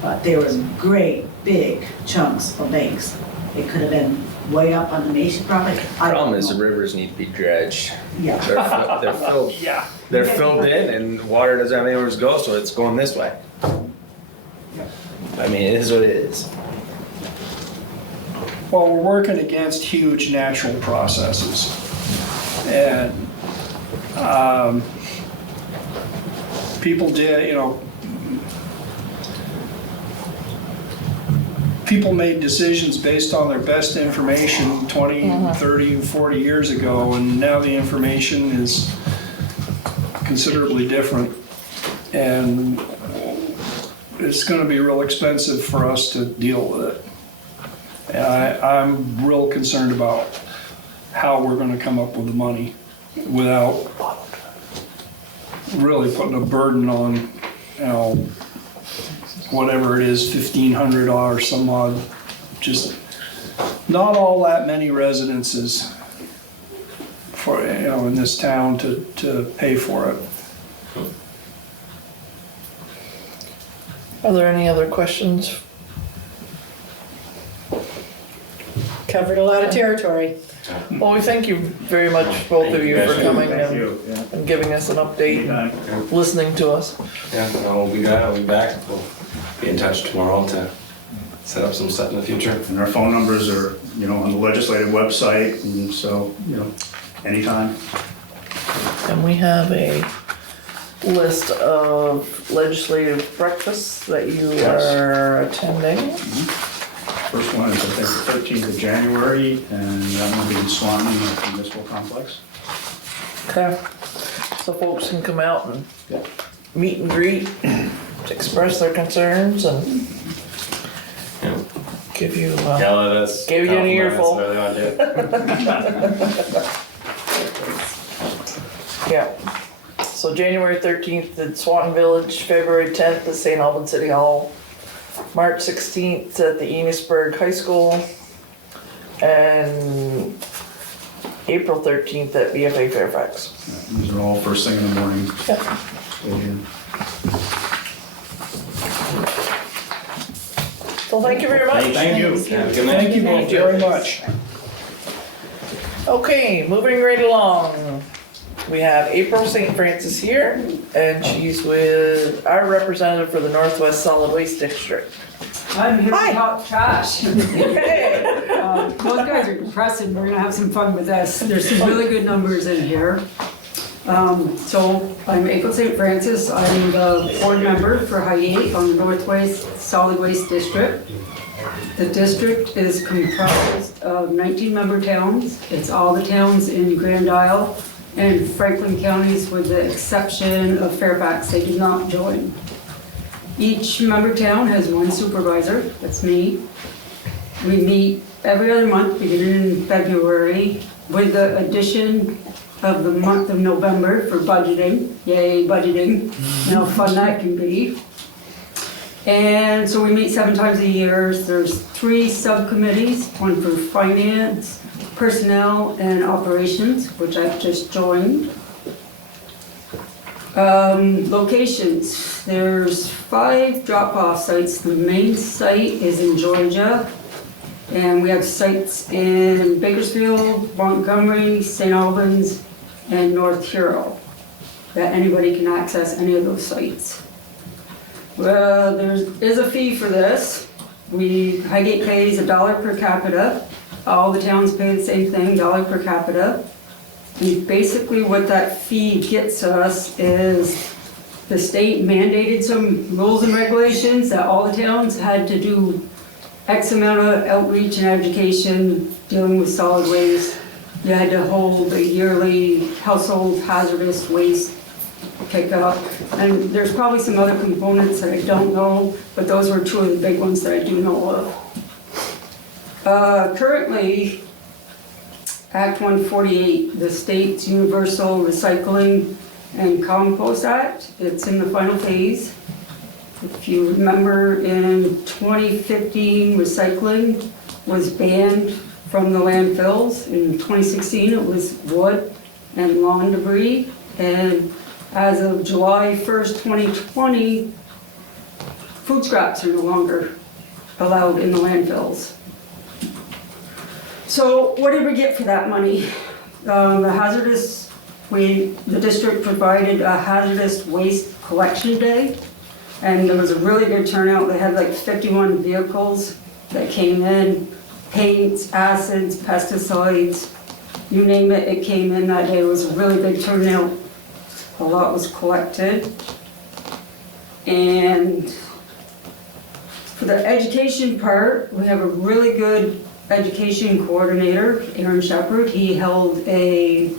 But there was great big chunks of banks. It could have been way up on the Mason property. Problem is the rivers need to be dredged. Yeah. They're filled. yeah. They're filled in, and water doesn't have anywhere to go, so it's going this way. I mean, it is what it is. Well, we're working against huge natural processes. And people did, you know, people made decisions based on their best information 20, 30, 40 years ago, and now the information is considerably different. And it's gonna be real expensive for us to deal with it. And I'm real concerned about how we're gonna come up with the money without really putting a burden on, you know, whatever it is, $1,500 some odd. Just not all that many residences for, you know, in this town to pay for it. Are there any other questions? Covered a lot of territory. Well, we thank you very much, both of you, for coming Thank and you. Yeah. and giving us an update, Anytime. listening to us. Yeah, no, we'll be back. We'll be in touch tomorrow to set up some stuff in the future. And our phone numbers are, you know, on the legislative website, and so, you know, anytime. And we have a list of legislative breakfasts that you Yes. are attending. First one is, I think, the 13th of January, and that will be in Swanton at the Municipal Complex. Okay. So folks can come out and meet and greet, express their concerns, and Yeah. give you, Yell at us. Give you an compliment us, earful. whatever they want to do. yeah. So January 13th at Swanton Village, February 10th at St. Albans City Hall, March 16th at the Enosburg High School, and April 13th at BFA Fairfax. These are all first thing in the morning. Yeah. Well, thank you very much. Thank you. Yeah, good night. Thank you both very much. Okay, moving right along. We have April St. Francis here, and she's with our representative for the Northwest Solid Waste District. I'm here Hi. to talk trash. Hey. Those guys are depressing. We're gonna have some fun with this. There's some really good numbers in here. So I'm April St. Francis. I'm the board member for Highgate on the Northwest Solid Waste District. The district is comprised of 19 member towns. It's all the towns in Grand Isle and Franklin counties with the exception of Fairfax. They did not join. Each member town has one supervisor, that's me. We meet every other month, beginning in February, with the addition of the month of November for budgeting. Yay, budgeting, and how fun that can be. And so we meet 7 times a year. There's 3 subcommittees, one for finance, personnel, and operations, which I've just joined. Locations, there's 5 drop-off sites. The main site is in Georgia, and we have sites in Bakersfield, Montgomery, St. Albans, and North Huron, that anybody can access any of those sites. Well, there is a fee for this. Highgate pays $1 per capita. All the towns pay the same thing, $1 per capita. And basically what that fee gets us is the state mandated some rules and regulations that all the towns had to do X amount of outreach and education dealing with solid waste. You had to hold a yearly household hazardous waste pickup. And there's probably some other components that I don't know, but those were 2 of the big ones that I do know of. Currently, Act 148, the state's Universal Recycling and Compost Act, it's in the final phase. If you remember, in 2015, recycling was banned from the landfills. In 2016, it was wood and lawn debris. And as of July 1st, 2020, food scraps are no longer allowed in the landfills. So what did we get for that money? The district provided a hazardous waste collection day, and there was a really good turnout. They had like 51 vehicles that came in, paints, acids, pesticides, you name it, it came in that day. It was a really big turnout. A lot was collected. And For the education part, we have a really good education coordinator, Aaron Shepard. He held a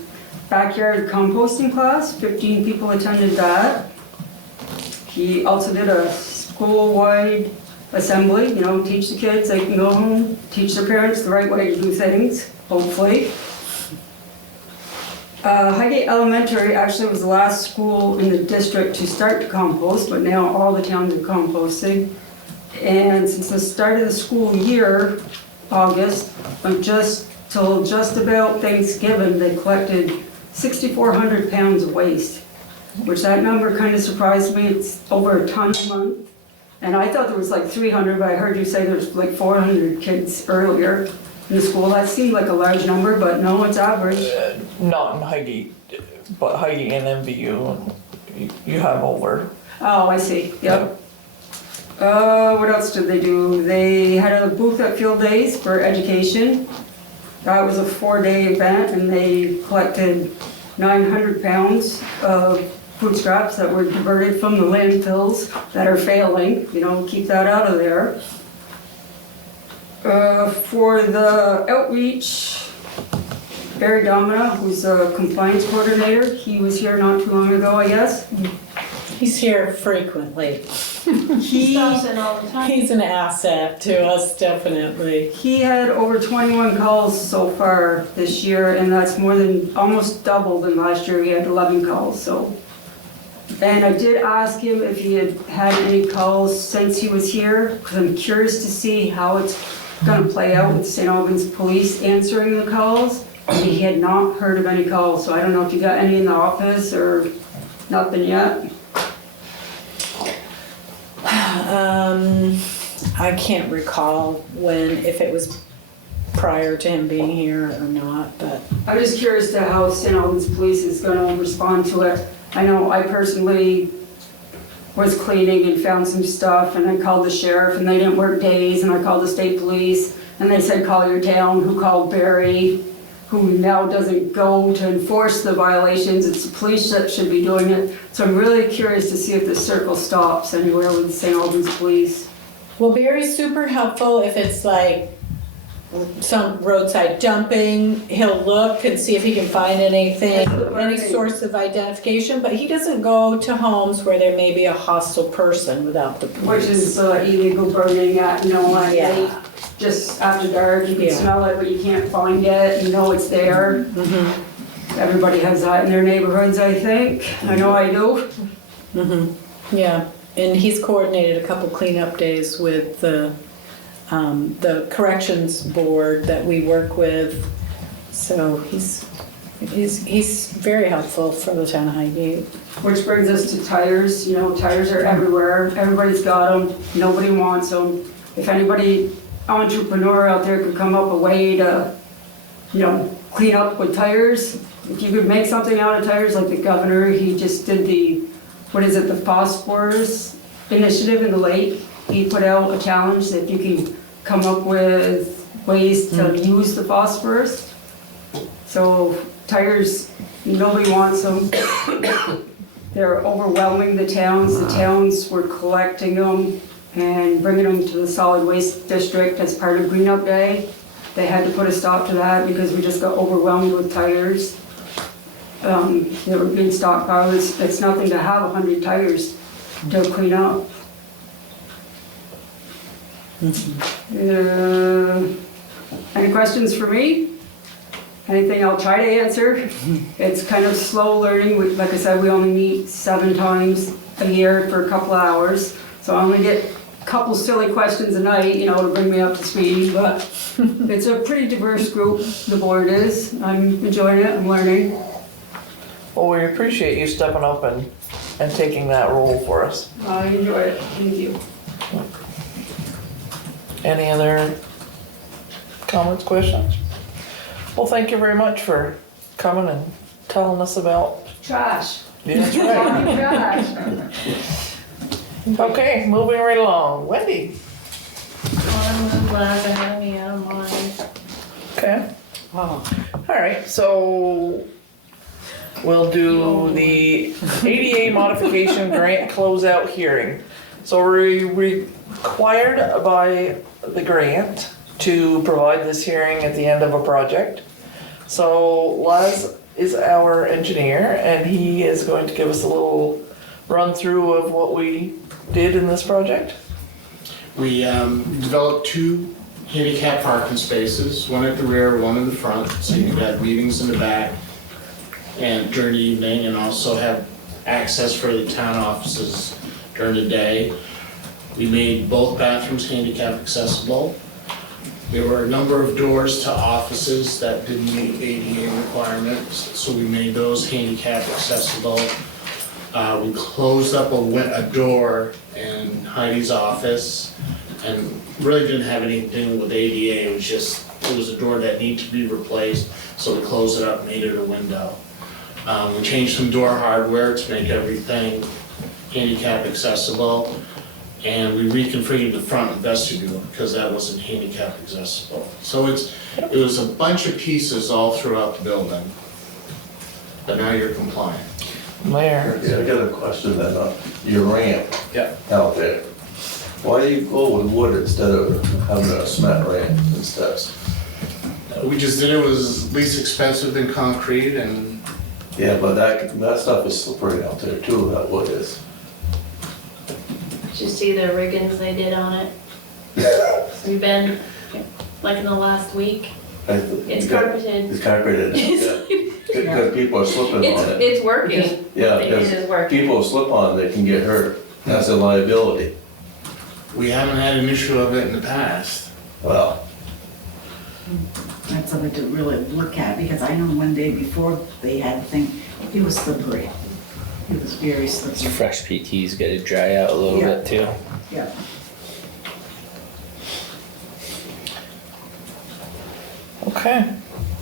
backyard composting class, 15 people attended that. He also did a school-wide assembly, you know, teach the kids, they can go home, teach their parents the right way to do things, hopefully. Highgate Elementary actually was the last school in the district to start to compost, but now all the towns are composting. And since the start of the school year, August, till just about Thanksgiving, they collected 6,400 pounds of waste, which that number kind of surprised me. It's over a ton a month. And I thought there was like 300, but I heard you say there's like 400 kids earlier in the school. That seemed like a large number, but no, it's average. Not in Highgate, but Highgate and MVU, you have over. Oh, I see, yep. What else did they do? They had a booth at Field Days for education. That was a 4-day event, and they collected 900 pounds of food scraps that were diverted from the landfills that are failing. You know, keep that out of there. For the outreach, Barry Domina, who's a compliance coordinator, he was here not too long ago, I guess. He's here frequently. He He's an asset to us, definitely. He had over 21 calls so far this year, and that's more than, almost double than last year. He had 11 calls, so. And I did ask him if he had had any calls since he was here, because I'm curious to see how it's gonna play out with St. Albans Police answering the calls. He had not heard of any calls, so I don't know if you got any in the office or nothing yet. I can't recall if it was prior to him being here or not, but I'm just curious to how St. Albans Police is gonna respond to it. I know I personally was cleaning and found some stuff, and I called the sheriff, and they didn't work days, and I called the state police, and they said call your town, who called Barry, who now doesn't go to enforce the violations. It's the police that should be doing it. So I'm really curious to see if the circle stops anywhere with St. Albans Police. well, Barry's super helpful if it's like some roadside dumping. He'll look and see if he can find anything, any source of identification, but he doesn't go to homes where there may be a hostile person without the police. Which is illegal burning at, you know, at Yeah. night, just after dark. You can Yeah. smell it, but you can't find it. You know it's there. Everybody has that in their neighborhoods, I think. I know I do. Yeah, and he's coordinated a couple cleanup days with the corrections board that we work with. So he's very helpful for the town of Highgate. Which brings us to tires. You know, tires are everywhere. Everybody's got them. Nobody wants them. If anybody entrepreneur out there could come up a way to, you know, clean up with tires. If you could make something out of tires, like the governor, he just did the phosphorus initiative in the lake. He put out a challenge that you can come up with ways to use the phosphorus. So tires, nobody wants them. They're overwhelming the towns. The towns were collecting them and bringing them to the solid waste district as part of Green Up Day. They had to put a stop to that because we just got overwhelmed with tires. They were being stockpiled. It's nothing to have 100 tires to clean up. Any questions for me? Anything I'll try to answer. It's kind of slow learning. Like I said, we only meet 7 times a year for a couple of hours. So I only get a couple silly questions a night, you know, to bring me up to speed. But it's a pretty diverse group, the board is. I'm enjoying it, I'm learning. Well, we appreciate you stepping up and taking that role for us. I enjoy it, thank you. Any other comments, questions? Well, thank you very much for coming and telling us about. Trash. Yeah, that's right. Trash. Okay, moving right along. Wendy. I'm glad to have me out of mine. Okay. Oh. All right, so we'll do the ADA modification grant closeout hearing. So we're required by the grant to provide this hearing at the end of a project. So Les is our engineer, and he is going to give us a little run through of what we did in this project. We developed 2 handicap parking spaces, one at the rear, one in the front, so you could have meetings in the back and during the evening, and also have access for the town offices during the day. We made both bathrooms handicap accessible. There were a number of doors to offices that didn't meet ADA requirements, so we made those handicap accessible. We closed up a door in Heidi's office and really didn't have anything with ADA. It was a door that needed to be replaced, so we closed it up, made it a window. We changed some door hardware to make everything handicap accessible. And we reconfigured the front vestibule because that wasn't handicap accessible. So it was a bunch of pieces all throughout the building. But now you're compliant. Mayor, Yeah, I got a question then, your ramp Yeah. out there. Why do you go with wood instead of having a cement ramp and steps? We just did it was least expensive than concrete, and Yeah, but that stuff is slippery out there too, that wood is. Did you see the riggins they did on it? We've been, like in the last week, it's carpeted. It's carpeted, yeah. Because people are slipping on it. It's working. Yeah, It is because working. people slip on, they can get hurt. That's a liability. we haven't had an issue of it in the past. Well, That's something to really look at, because I know one day before they had the thing, it was slippery. It was very It's slippery. fresh PT's got to dry out a little Yeah. bit too. Yeah. okay.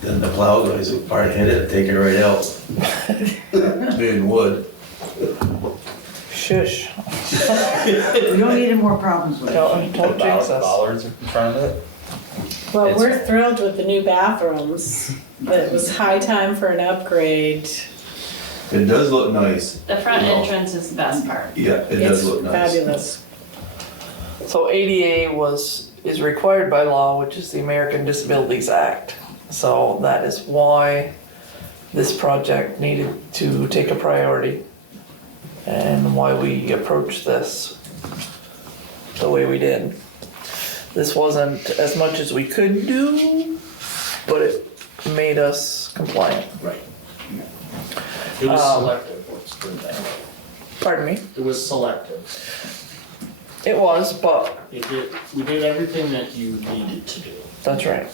then the plow guys will probably hit it, take it right out. Being wood. Shush. We don't need any more problems with it. Don't jinx us. Bollards in front of it. Well, It's- we're thrilled with the new bathrooms. It was high time for an upgrade. It does look nice. The front entrance is the best part. Yeah, it does look nice. It's fabulous. So ADA is required by law, which is the American Disabilities Act. So that is why this project needed to take a priority and why we approached this the way we did. This wasn't as much as we could do, but it made us compliant. Right. It was Um, selective, let's put it that way. Pardon me? It was selective. It was, but We did everything that you needed to do. that's right.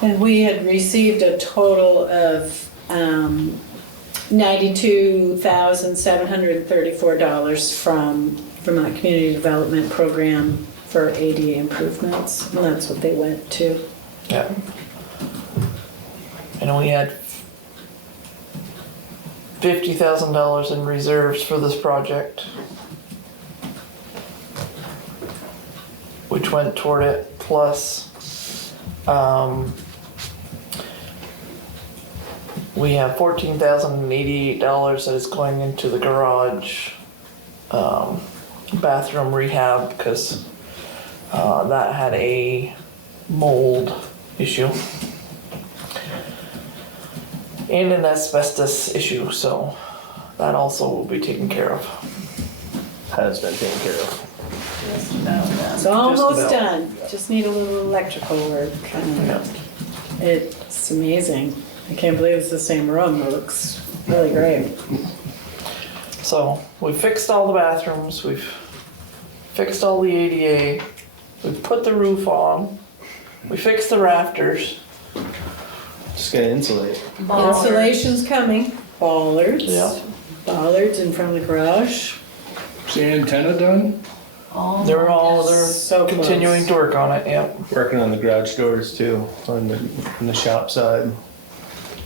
And we had received a total of $92,734 from Vermont Community Development Program for ADA improvements, and that's what they went to. Yeah. And we had $50,000 in reserves for this project, which went toward it, plus we have $14,088 that is going into the garage bathroom rehab, because that had a mold issue and an asbestos issue, so that also will be taken care of. Has been taken care of. It's almost about. done, just need a little electrical work. It's amazing. I can't believe it's the same room, it looks really great. So we fixed all the bathrooms, we've fixed all the ADA, we've put the roof on, we fixed the rafters. Just gotta insulate. Insulation's coming, bollards. Yeah. Bollards in front of the garage. Is the antenna done? They're So close. continuing to work on it, yep. Working on the garage doors too, on the shop side.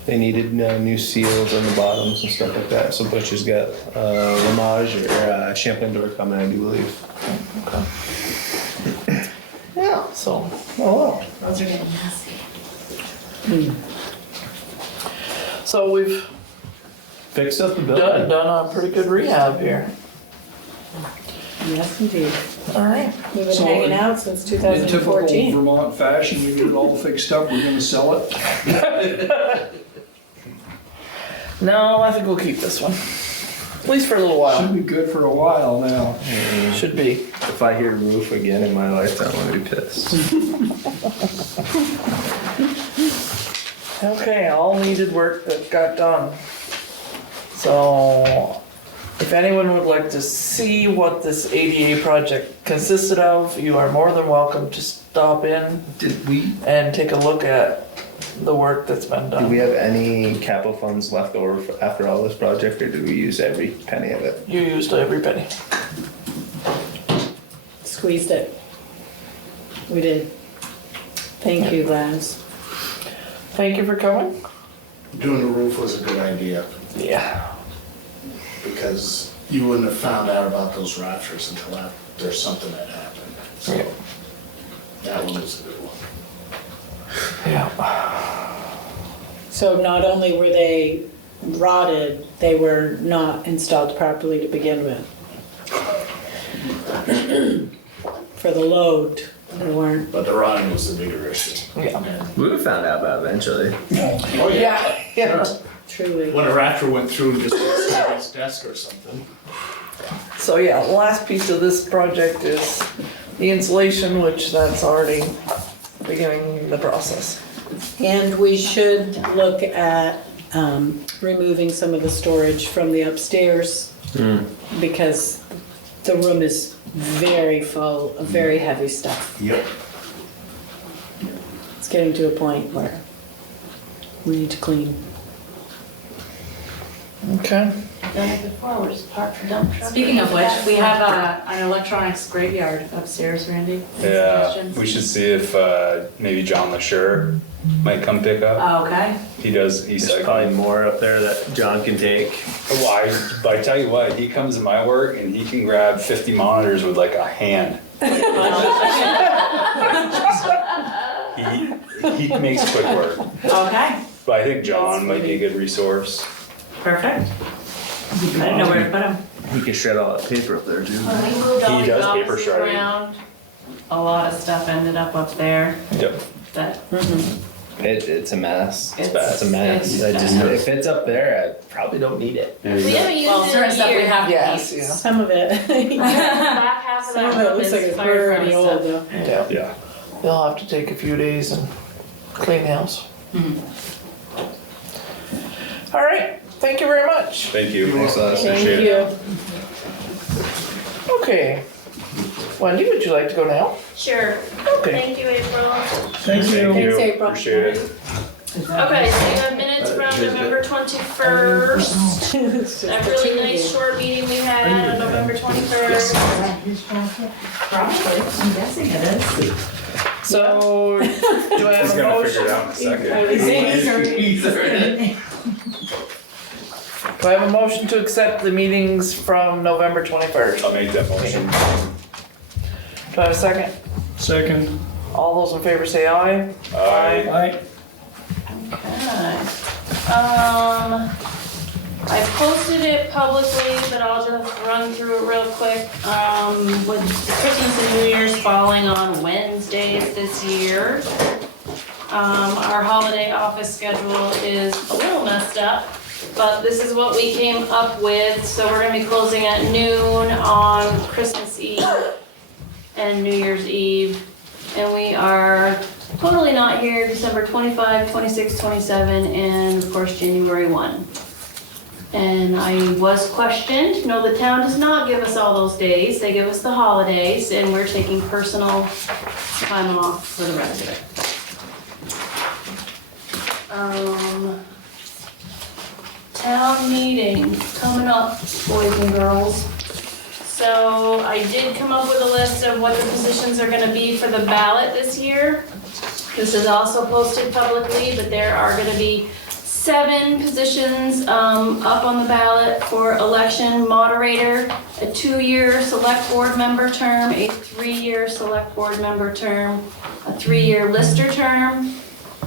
They needed new seals on the bottoms and stuff like that. So Butch has got Lamage or Champlain door coming, I do believe. Yeah, so, Oh, those are getting nasty. so we've Fixed up the building. done a pretty good rehab here. Yes, indeed. All right. We've been So, hanging out since In typical 2014. Vermont fashion, we get it all fixed up, we're gonna sell it. No, I think we'll keep this one. At least for a little while. Should be good for a while now. Should be. If I hear roof again in my lifetime, I'm gonna be pissed. Okay, all needed work that got done. So, if anyone would like to see what this ADA project consisted of, you are more than welcome to stop in Did we and take a look at the work that's been do we done. have any capital funds left over after all this project, or did we use every penny of it? You used every penny. Squeezed it. We did. Thank you, Laz. Thank you for coming. Doing the roof was a good idea, Yeah. because you wouldn't have found out about those rafters until after something had happened. So Yeah. that one was a good one. Yeah. So not only were they rotted, they were not installed properly to begin with. For the load, they weren't. But the rotting was the bigger issue. Yeah. We would have found out about it eventually. Oh, Yeah. Yeah. Truly. When a rafter went through and just hit his desk or something. So yeah, the last piece of this project is the insulation, which that's already beginning the process. And we should look at removing some of the storage from the upstairs because the room is very full of very heavy stuff. Yep. It's getting to a point where we need to clean. Okay. Done it before, we're just parked the dump truck. Speaking of which, we have an electronics graveyard upstairs, Randy. Any Yeah, suggestions? we should see if maybe John LaSure might come pick up. Oh, okay. He does There's probably e-cycling. more up there that John can take. Well, I tell you what, he comes to my work and he can grab 50 monitors with like a hand. He makes quick work. Okay, But I think John might be a good resource. perfect. I didn't know where to put them. He can shred all that paper up there too. When we moved all He the does paper offices shredding. around, a lot of stuff ended up there Yep. that, It's a mess. It's It's- bad. It's a mess. it's I just, bad. if it's up there, I probably don't need it. we haven't used Well, it certain in stuff we years. have to Yes, keep. yeah. Some of it. Back half of Some of that it room looks is like it's fireproof pretty stuff. old though. Yeah. Yeah. You'll have to take a few days and clean the house. All right, thank you very much. Thank you. Thanks, Les. Thank Appreciate it. you. Okay. Wendy, would you like to go now? Sure, Okay. thank you, April. Thank you. Thanks, April. Appreciate it. Okay, so you have minutes from November 21st. That really nice short meeting we had on November 21st. Is that his jacket? I'm guessing it is. So, do I have He's a gonna figure it motion? out in a second. Do I have a motion to accept the meetings from November 21st? I'll make that motion. Do I have a second? Second. All those in favor say aye. Aye. I posted it publicly, but I'll just run through it real quick. With Christmas and New Year's falling on Wednesdays this year, our holiday office schedule is a little messed up, but this is what we came up with. So we're gonna be closing at noon on Christmas Eve and New Year's Eve. And we are totally not here December 25, 26, 27, and of course January 1. And I was questioned. No, the town does not give us all those days. They give us the holidays, and we're taking personal time off for the rest of it. Town meeting coming up, boys and girls. So I did come up with a list of what the positions are gonna be for the ballot this year. This is also posted publicly, but there are gonna be 7 positions up on the ballot for election: moderator, a 2-year select board member term, a 3-year select board member term, a 3-year lister term,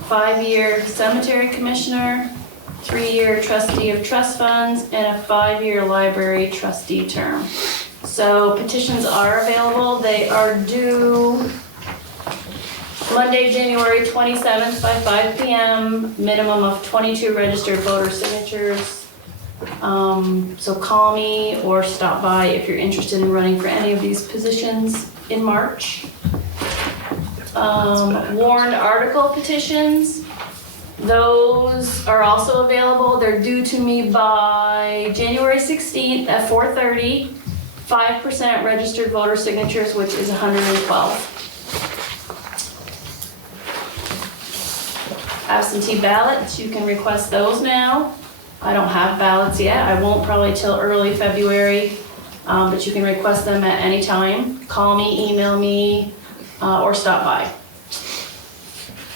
5-year cemetery commissioner, 3-year trustee of trust funds, and a 5-year library trustee term. So petitions are available. They are due Monday, January 27th by 5 p.m. Minimum of 22 registered voter signatures. So call me or stop by if you're interested in running for any of these positions in March. Warned article petitions, those are also available. They're due to me by January 16th at 4:30. 5% registered voter signatures, which is 112. Absentee ballots, you can request those now. I don't have ballots yet. I won't probably till early February, but you can request them at any time. Call me, email me, or stop by.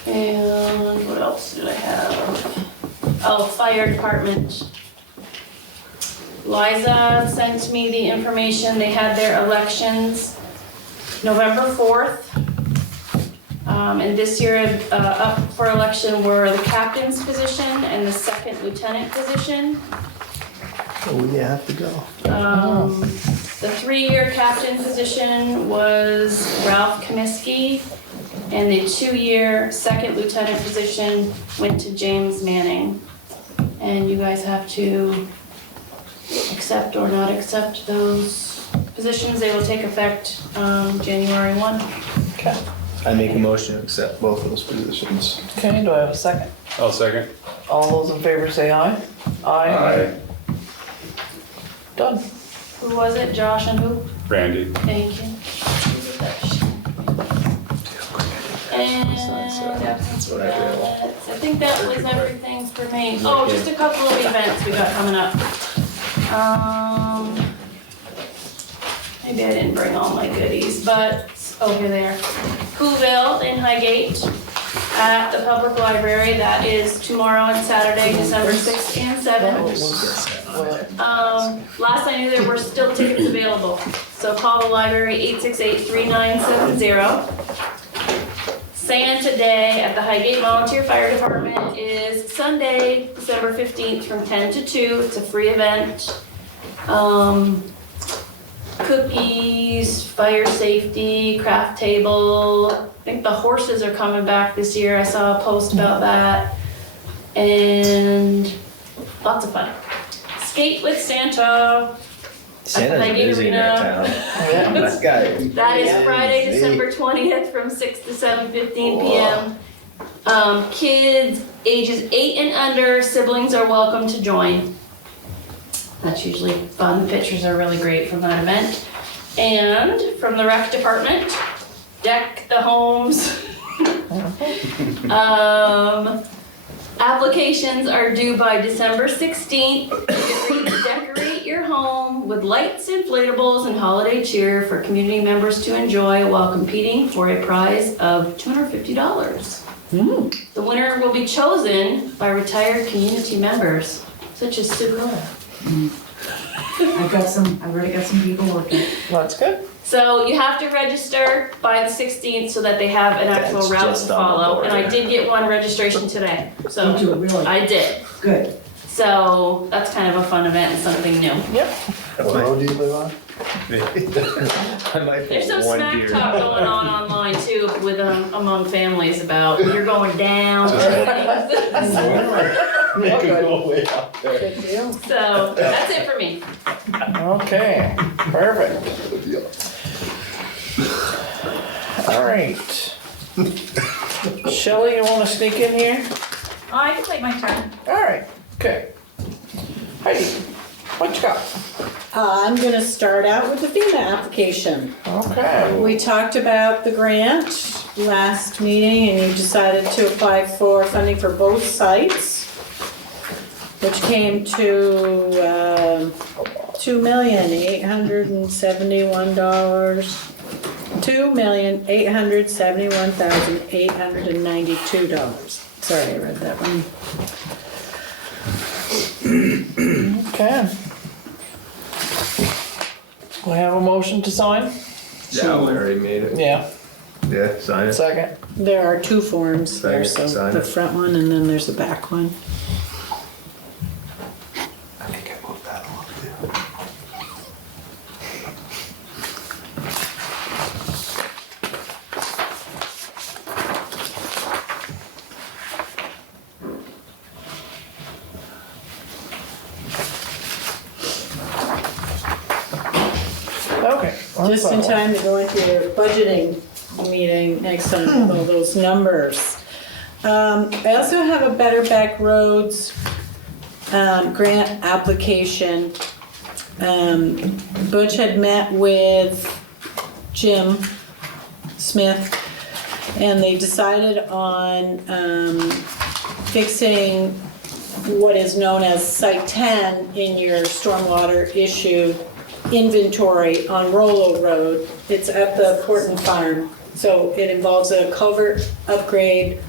And what else did I have? Oh, fire department. Liza sent me the information. They had their elections November 4th. And this year up for election were the captain's position and the second lieutenant position. Oh, you have to go. The 3-year captain position was Ralph Comiskey, and the 2-year second lieutenant position went to James Manning. And you guys have to accept or not accept those positions. They will take effect January 1. Okay. I make a motion to accept both those positions. Okay, do I have a second? I'll second. All those in favor say aye. Done. Who was it? Josh and who? Randy. Thank you. And absentee ballots. I think that was everything for me. Oh, just a couple of events we got coming up. Maybe I didn't bring all my goodies, but, oh, here they are. Whoville in Highgate at the public library. That is tomorrow and Saturday, December 6th and 7th. Last I knew there were still tickets available. So call the library 868-3970. Santa Day at the Highgate Volunteer Fire Department is Sunday, December 15th from 10 to 2. It's a free event. Cookies, fire safety, craft table. I think the horses are coming back this year. I saw a post about that. And lots of fun. Skate with Santa. Santa's Highgate busy in Arena. that town. That guy. That is Friday, December 20th from 6 to 7:15 p.m. Kids ages 8 and under, siblings are welcome to join. That's usually fun. The pictures are really great from that event. And from the rec department, deck the homes. Applications are due by December 16th. Decorate your home with lights, inflatables, and holiday cheer for community members to enjoy while competing for a prize of $250. The winner will be chosen by retired community members, such as Sue Miller. I've already got some people working. That's good. So you have to register by the 16th so that they have an actual That's route just to on the follow. board, And I yeah. did get one registration today, so Did you really? I did. Good. So that's kind of a fun event and something new. What road do you live on? I might There's put some one smack deer. talk going on online too with among families about you're going down. Make it go way up there. Good deal. So that's it for me. Okay, perfect. All right. Shelley, you wanna sneak in here? Oh, I can take my turn. All right, okay. Heidi, what you got? I'm gonna start out with the FEMA application. Okay. We talked about the grant last meeting and you decided to apply for funding for both sites, which came to $2,871. $2,871,892. Sorry, I read that one. Okay. We have a motion to sign? Yeah, we already made it. Yeah, Yeah, sign it. second. There are two forms there, so Sign the it. front one and then there's the back one. I think I moved that along too. just in time to go into your budgeting meeting next time with all those numbers. I also have a Better Back Roads grant application. Butch had met with Jim Smith, and they decided on fixing what is known as Site 10 in your stormwater issue inventory on Rollo Road. It's at the Porton Farm. So it involves a culvert upgrade,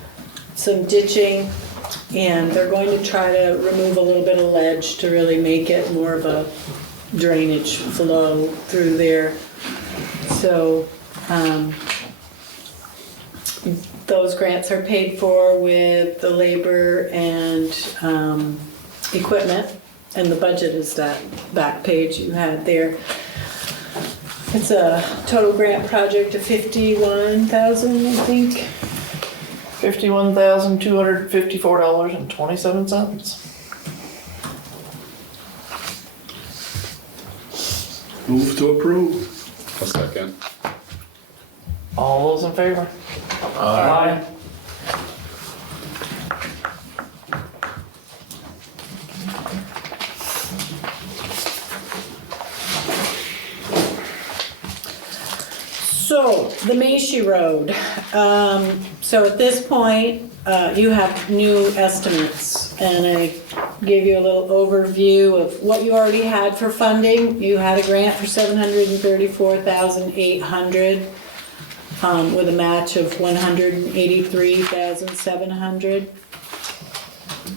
some ditching, and they're going to try to remove a little bit of ledge to really make it more of a drainage flow through there. So those grants are paid for with the labor and equipment, and the budget is that back page you had there. It's a total grant project of $51,000, I think. $51,254.27. Move to approve. A second. All those in favor? Aye. So, the Macy Road. So at this point, you have new estimates, and I gave you a little overview of what you already had for funding. You had a grant for $734,800 with a match of $183,700.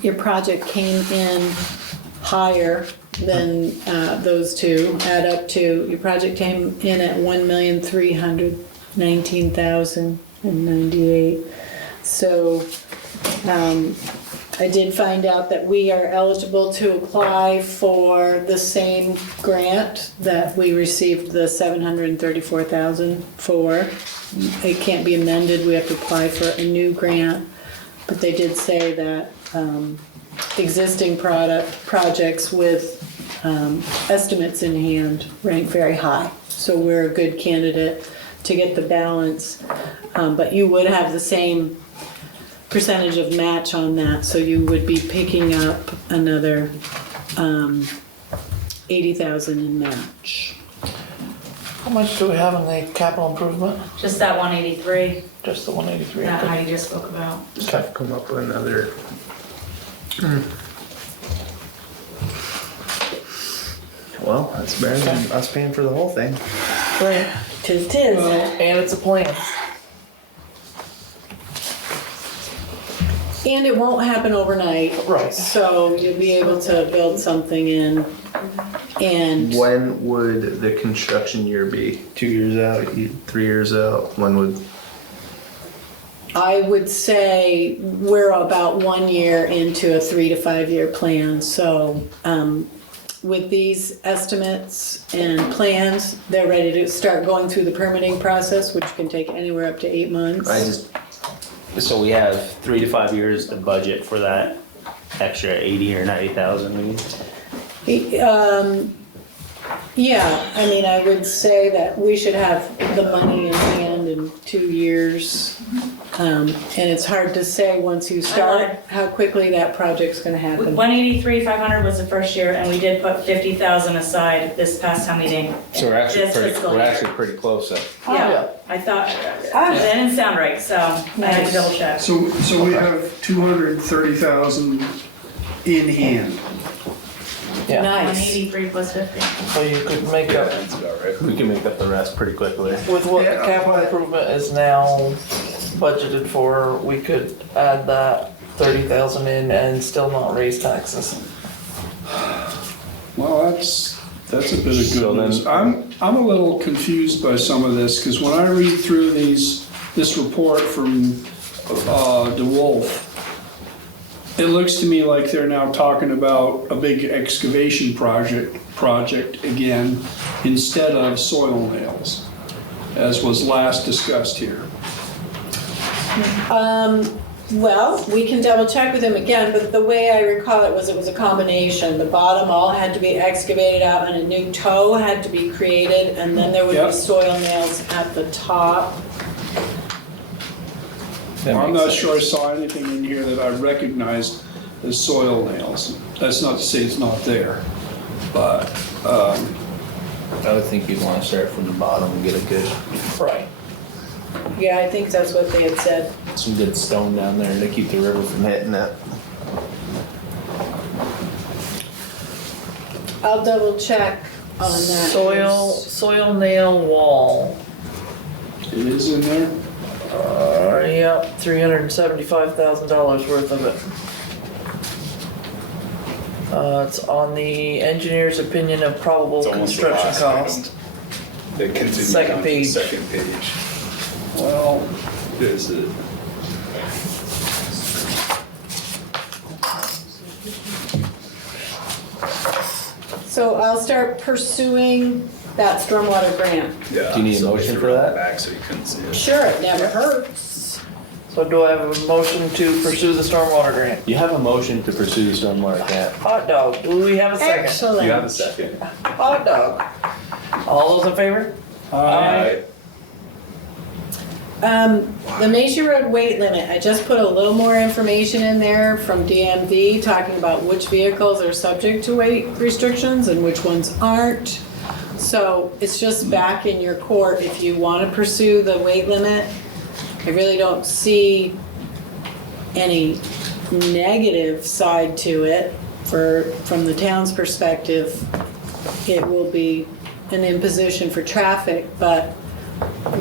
Your project came in higher than those two add up to. Your project came in at $1,319,098. So I did find out that we are eligible to apply for the same grant that we received the $734,000 for. It can't be amended. We have to apply for a new grant. But they did say that existing projects with estimates in hand rank very high. So we're a good candidate to get the balance. But you would have the same percentage of match on that, so you would be picking up another $80,000 in match. How much do we have in the capital improvement? Just that 183 Just the 183. that Heidi just spoke about. Okay, come up with another. Well, that's better than us paying for the whole thing. Right. Tis. And it's a plan. And it won't happen overnight. Right. So you'll be able to build something in. And When would the construction year be? 2 years out, 3 years out? When would? I would say we're about 1 year into a 3 to 5 year plan. So with these estimates and plans, they're ready to start going through the permitting process, which can take anywhere up to 8 months. So we have 3 to 5 years to budget for that extra 80 or 90,000 maybe? Yeah, I mean, I would say that we should have the money in hand in 2 years. And it's hard to say once you start how quickly that project's gonna happen. 183,500 was the first year, and we did put 50,000 aside this past town meeting. So we're actually This fiscal we're year. actually pretty close then. Yeah, I thought, that didn't sound right, so I had to double check. So we have 230,000 in hand. Yeah. Nice. 183 plus 50. So you could make up, We can make up the rest pretty quickly. with what the Yeah, capital but- improvement is now budgeted for, we could add that 30,000 in and still not raise taxes. Well, that's a bit of So good then- news. I'm a little confused by some of this, because when I read through this report from DeWolf, it looks to me like they're now talking about a big excavation project again, instead of soil nails, as was last discussed here. Well, we can double check with him again, but the way I recall it was a combination. The bottom all had to be excavated out and a new toe had to be created, and then there would Yep. be soil nails at the top. That I'm makes not sense. sure I saw anything in here that I recognized as soil nails. That's not to say it's not there, but, I would think you'd want to start from the bottom and get a good, Right. Yeah, I think that's what they had said. some good stone down there to keep the river from hitting it. I'll double check on that. Soil nail wall. it is in there. Yep, $375,000 worth of it. It's on the engineer's opinion of probable It's almost the construction last cost. They continue Second down to the page. second page. Well, is it? So I'll start pursuing that stormwater grant. Yeah. Do you need a so they motion threw for it that? Back so you couldn't see it. Sure, it never hurts. So do I have a motion to pursue the stormwater grant? You have a motion to pursue the stormwater grant. Hot dog, do we have a second? Excellent. You have a second. Hot dog. All those in favor? Alright. The Macy Road weight limit, I just put a little more information in there from DMV talking about which vehicles are subject to weight restrictions and which ones aren't. So it's just back in your court if you want to pursue the weight limit. I really don't see any negative side to it from the town's perspective. It will be an imposition for traffic, but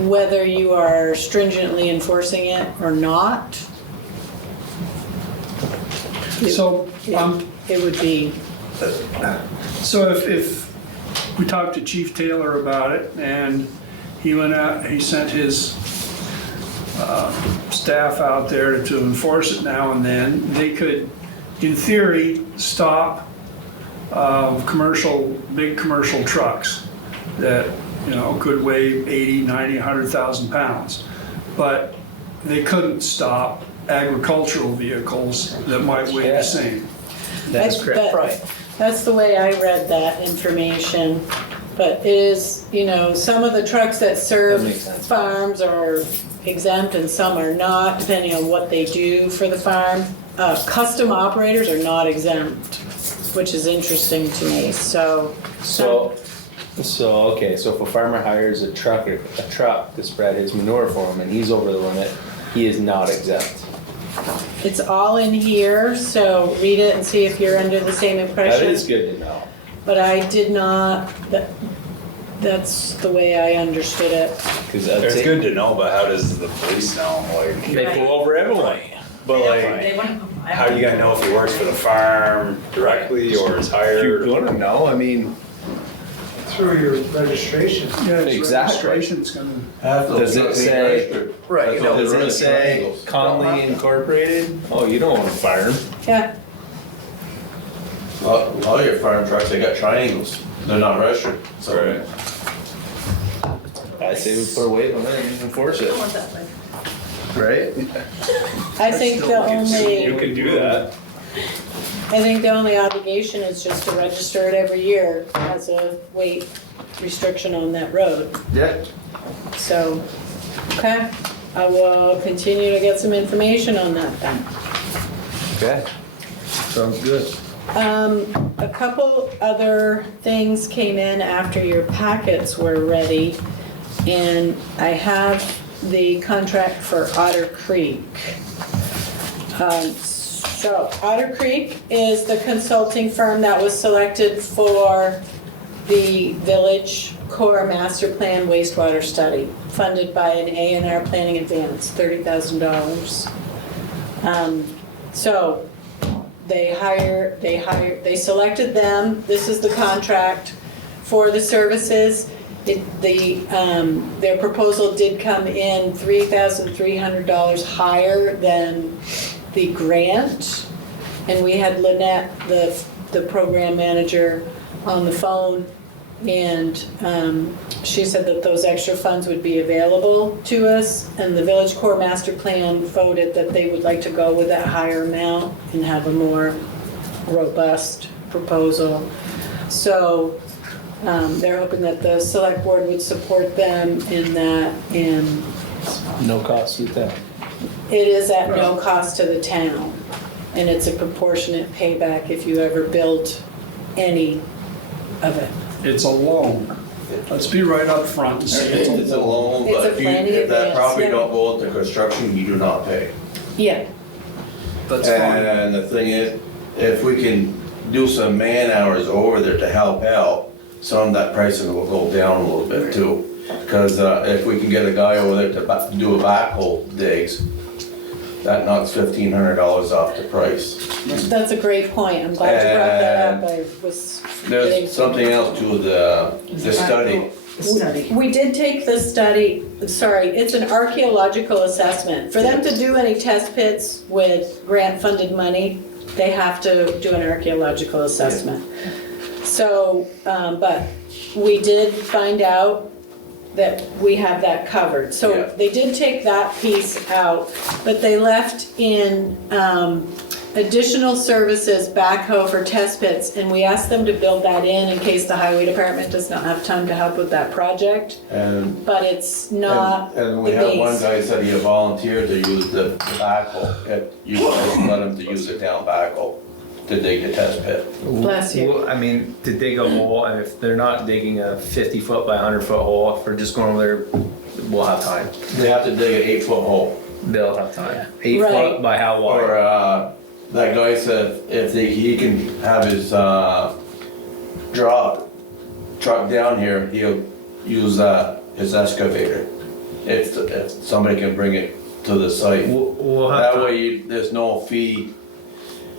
whether you are stringently enforcing it or not, So, it would be, so if we talked to Chief Taylor about it and he went out, he sent his staff out there to enforce it now and then, they could, in theory, stop big commercial trucks that, could weigh 80, 90, 100,000 pounds. But they couldn't stop agricultural vehicles that might weigh the same. That's That- correct. Right. that's the way I read that information. But it is, some of the trucks that serve That makes sense. farms are exempt and some are not, depending on what they do for the farm. Custom operators are not exempt, which is interesting to me, so. So if a farmer hires a truck to spread his manure for him and he's over the limit, he is not exempt. It's all in here, so read it and see if you're under the same impression. That is good to know. But I did not, that's the way I understood it. Cause It's good to know, but how does the police know? Like, They pull over everyone. but They like, wouldn't- how are you gonna know if he works for the farm directly or is hired? You're gonna know, I mean, Through your registration. Yeah, it's Exactly. registration's gonna, does it say, Right, does it say Conley Incorporated? Oh, you don't want to fire him. Yeah, All your farm trucks, they got triangles. They're not registered. So Right. I say we put a weight limit and enforce it. Right? I think the only. You can do that. I think the only obligation is just to register it every year as a weight restriction on that road. Yeah. So, okay, I will continue to get some information on that then. Okay. Sounds good. A couple other things came in after your packets were ready, and I have the contract for Otter Creek. So Otter Creek is the consulting firm that was selected for the Village Core Master Plan wastewater study, funded by an A&R Planning Advance, $30,000. So they selected them. This is the contract for the services. Their proposal did come in $3,300 higher than the grant. And we had Lynette, the program manager, on the phone And she said that those extra funds would be available to us. And the Village Core Master Plan voted that they would like to go with that higher amount and have a more robust proposal. So they're hoping that the select board would support them in that, and No cost with that. it is at no cost to the town. And it's a proportionate payback if you ever build any of it. It's a loan. Let's be right up front and say it's It's a a loan. loan, It's a but planning if that advance, property yeah. don't go into construction, you do not pay. Yeah, That's fine. And the thing is, if we can do some man hours over there to help out, some of that pricing will go down a little bit too. Because if we can get a guy over there to do a backhoe digs, that knocks $1,500 off the price. that's a great point. I'm glad you brought that up. I was getting. There's something else to the study. Study. We did take the study, sorry, it's an archaeological assessment. For them to do any test pits with grant-funded money, they have to do an archaeological assessment. So, but we did find out that we have that covered. Yeah. So they did take that piece out, but they left in additional services, backhoe for test pits, and we asked them to build that in case the highway department does not have time to help with that project, And but it's not the And we have one base. guy said he volunteered to use the backhoe, if you guys let him to use the town backhoe to dig the test pit. Bless you. Well, I mean, to dig a hole, and if they're not digging a 50-foot by 100-foot hole, if we're just going over there, we'll have time. They have to dig an 8-foot hole. They'll have time. 8 Right. foot by how wide? Or, that guy said if he can have his, truck down here, he'll use, his excavator. If somebody can bring it to the site. We'll have That time. way there's no fee,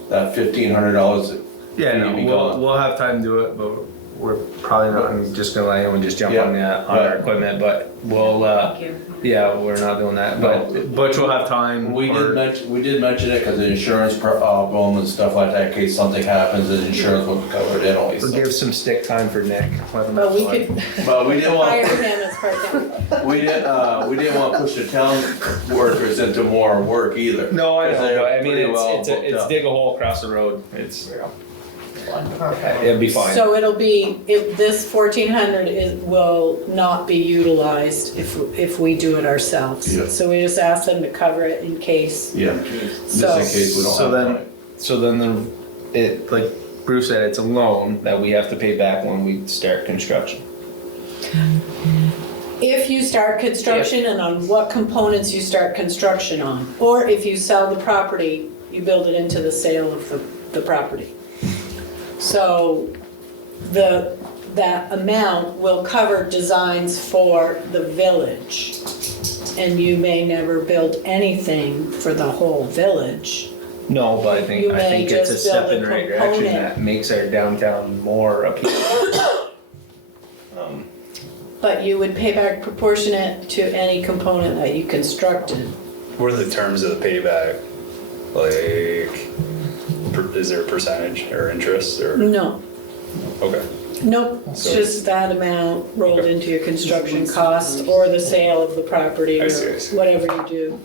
that $1,500. Yeah, no, Maybe we'll, gone. we'll have time to do it, but we're probably not just gonna let anyone just jump Yeah, on our equipment, but we'll, Thank you. yeah, we're not doing that, but Butch will have time. We or- did mention it because the insurance problem and stuff like that, in case something happens, the insurance will cover it anyways. We'll so. give some stick time for Nick. Let him But we have fun. could But we didn't hire want, him as part-time. we didn't want to push the town workers into more work either. No, I 'Cause know, they're but I mean, pretty well it's booked up. dig a hole across the road, it'll be fine. So it'll be, if this 1,400 will not be utilized if we do it ourselves. Yeah. So we just ask them to cover it in case. Yeah, just So- in case we don't So have then, time. so then like Bruce said, it's a loan that we have to pay back when we start construction. If you start construction and on what components you start construction on, or if you sell the property, you build it into the sale of the property. So that amount will cover designs for the village. And you may never build anything for the whole village. No, but I You think may it's a just build step a in the right direction component. that makes our downtown more appealing. But you would pay back proportionate to any component that you constructed. What are the terms of the payback? Like, is there a percentage or interest or? No, Okay. nope, it's So- just that amount rolled Okay. into your construction cost or the sale of the property I or see, I see. whatever you do.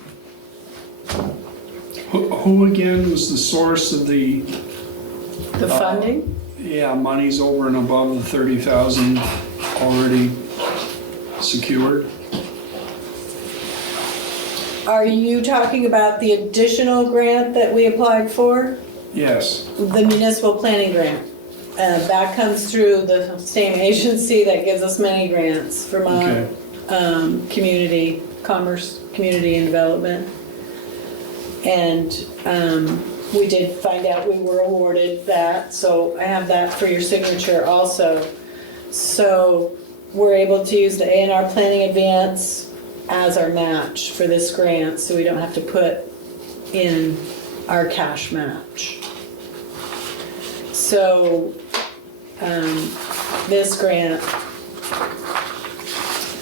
Who again was the source of the, The funding? yeah, monies over and above the 30,000 already secured? Are you talking about the additional grant that we applied for? Yes. The municipal planning grant. That comes through the same agency that gives us many grants, Vermont Community Commerce, Community and Development. And we did find out we were awarded that, so I have that for your signature also. So we're able to use the A&R planning advance as our match for this grant, so we don't have to put in our cash match. So, this grant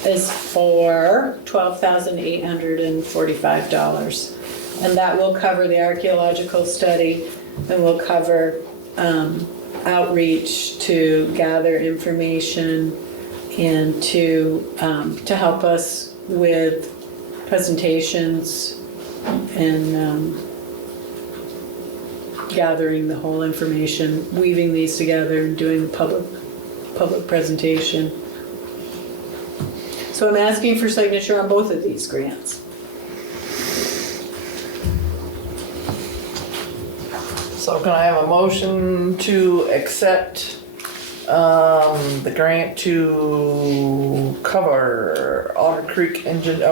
is for $12,845. And that will cover the archaeological study and will cover outreach to gather information and to help us with presentations and gathering the whole information, weaving these together and doing the public presentation. So I'm asking for signature on both of these grants. So can I have a motion to accept the grant to cover Otter Creek engine,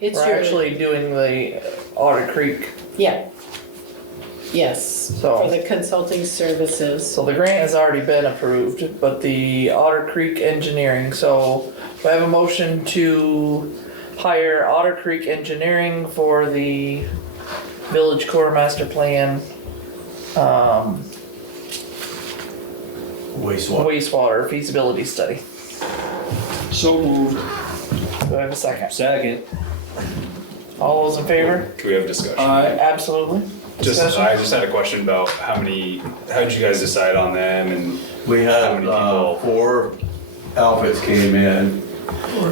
It's we're your, actually doing the Otter Creek, yeah. Yes, So- for the consulting services. so the grant has already been approved, but the Otter Creek engineering, so do I have a motion to hire Otter Creek Engineering for the Village Core Master Plan, Wastewater. wastewater feasibility study? So moved. Do I have a second? Second. All those in favor? Can we have discussion? Absolutely. Discussion? I just had a question about how did you guys decide on them and We How had many people? 4 outfits came in,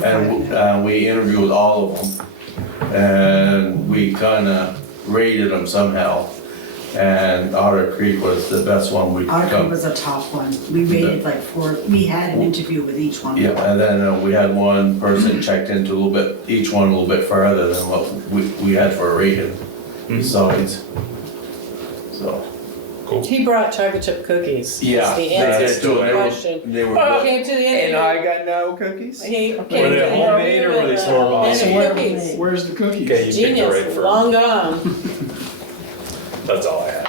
and we interviewed all of them. And we kinda rated them somehow, and Otter Creek was the best one we could Otter Creek come. was a top one. We rated like 4, we had an interview with each one. Yeah, and then we had one person checked into a little bit, each one a little bit further than what we had for a rating besides. So, He brought chocolate chip cookies. yeah, That's the they answer did to too, the and question. they were He good. came to the And interview. I got no cookies? He came to the Were they homemade or were they store-bought? interview with Homemade. cookies. Where's the cookies? Okay, you picked the right Genius, firm. long gone. That's all I had.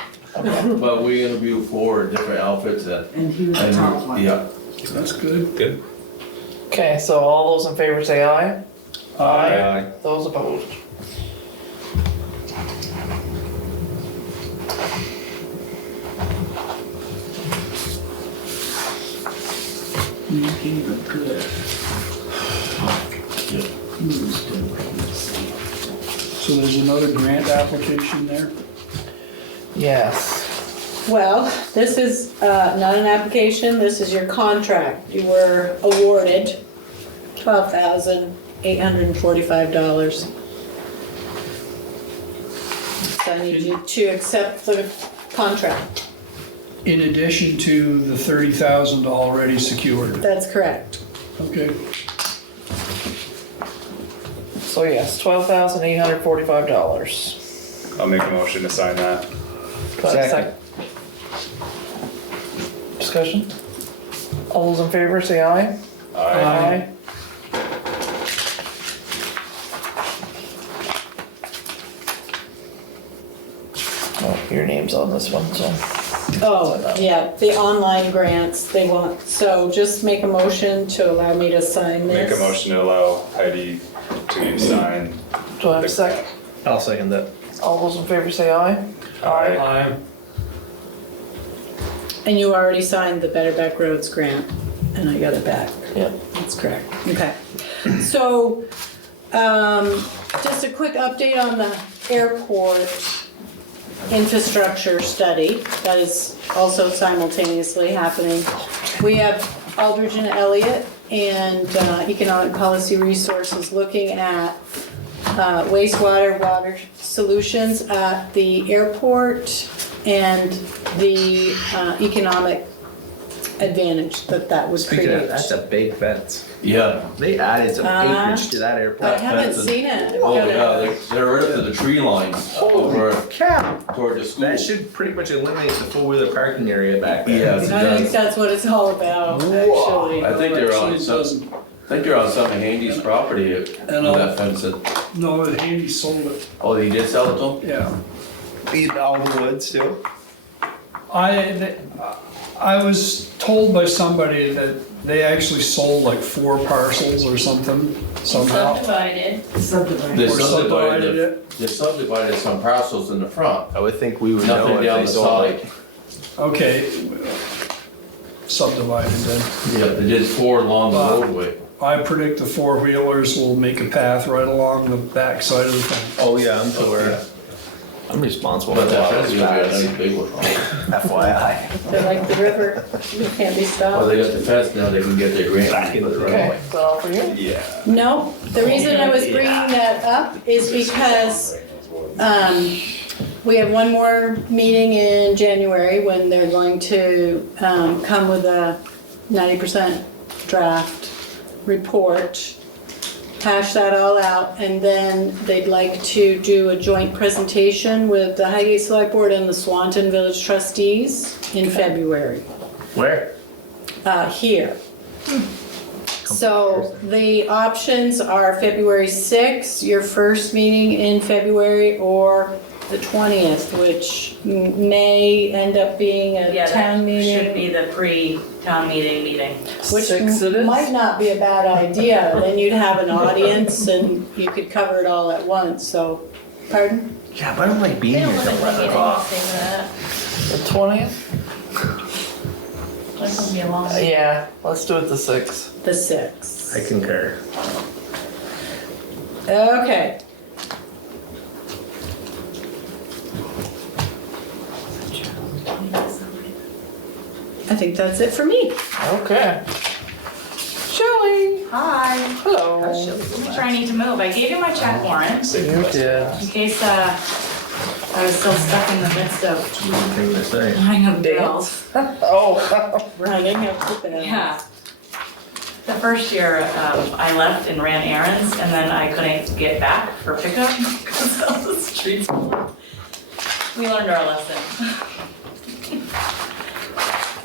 But we interviewed 4 different outfits And he was the top one. yeah. That's good. Good. Okay, so all those in favor say aye. Aye. Those opposed? You gave a good. So there's another grant application there? Yes. Well, this is not an application, this is your contract. You were awarded $12,845. So I need you to accept the contract. In addition to the 30,000 already secured? That's correct. Okay. So yes, $12,845. I'll make a motion to sign that. Second. Discussion? All those in favor say aye. Aye. Oh, your name's on this one, so. Oh, yeah, the online grants they want, so just make a motion to allow me to sign this. Make a motion to allow Heidi to sign. Do I have a second? I'll second that. All those in favor say aye. Aye. And you already signed the Better Back Roads grant, and I got it back. Yep. That's correct. Okay. So, just a quick update on the airport infrastructure study that is also simultaneously happening. We have Aldridge and Elliott and Economic Policy Resources looking at water solutions at the airport and the economic advantage that would Speaking create. of, that's a big fence. Yeah. They added some acreage to that airport. I haven't That's a- seen it. Oh, yeah, they're right up to the tree line over Cow! toward the school. That should pretty much eliminate the four-wheeler parking area back there. Yes, it I think does. that's what it's all about, actually. I think they're on Actually, it some, doesn't. I think they're on some of Handy's property, with that fencing. No, Handy sold it, Oh, he did sell it to him? yeah. Eating all the wood still. I was told by somebody that they actually sold like 4 parcels or something somehow. Subdivided. Subdivided. They Or subdivided it. They subdivided some parcels in the front, I would think we would know nothing if down they the sold side. it. Okay, subdivided then. Yeah, they did 4 along the roadway. I predict the 4-wheelers will make a path right along the back side of the fence. Oh, yeah, I'm Oh, sure. yeah. I'm responsible But for that that. fence is gonna be a nice big one. FYI. They're like the river, you can't be Well, stopped. they got the fence now, they can get their grant. Back into the Okay, runway. is that all for you? Yeah. No, the reason I was bringing that up is because, we have one more meeting in January when they're going to, come with a 90% draft report, hash that all out, and then they'd like to do a joint presentation with the Highgate Selectboard and the Swanton Village trustees in February. Where? Here. So the options are February 6th, your first meeting in February, or the 20th, which may end up being a Yeah, town that should meeting, be the pre-town meeting. which 6 it is? might not be a bad idea. Then you'd have an audience and you could cover it all at once, so, pardon? Yeah, but I don't like being They here don't till limit 11 meeting o'clock. anything that, The 20th? that's gonna be a long. Yeah, let's do it the 6th. The 6th. I concur. Okay. I think that's it for me. Okay. Shelley, Hi. hello. I'm sure I need to move. I gave you my check warrant You did. in case I was still stuck in the midst of Thing to say. running of bills. Oh, Running up the bell. Yeah. The first year, I left and ran errands, and then I couldn't get back for pickup because all the streets were blocked. We learned our lesson.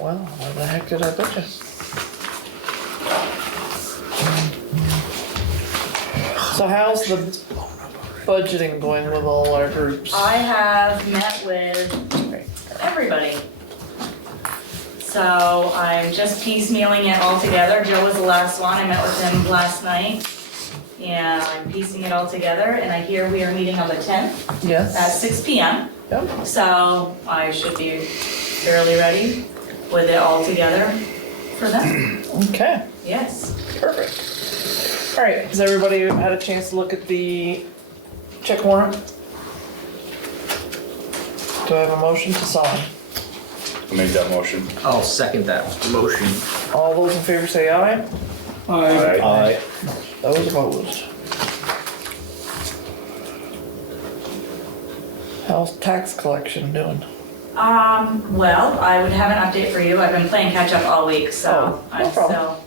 well, where the heck did I put you? So how's the budgeting going with all our groups? I have met with everybody. So I'm just piecemealing it all together. Joe was the last one. I met with him last night. And I'm piecing it all together, and I hear we are meeting on the 10th at Yes. 6 p.m. Yep. So I should be fairly ready with it all together for them. Okay, Yes. perfect. All right, has everybody had a chance to look at the check warrant? Do I have a motion to sign? I'll make that motion. I'll second that motion. All those in favor say aye. Aye. Those opposed. How's tax collection doing? Well, I would have an update for you. I've been playing catch up all week, so Oh, no I'm problem. still,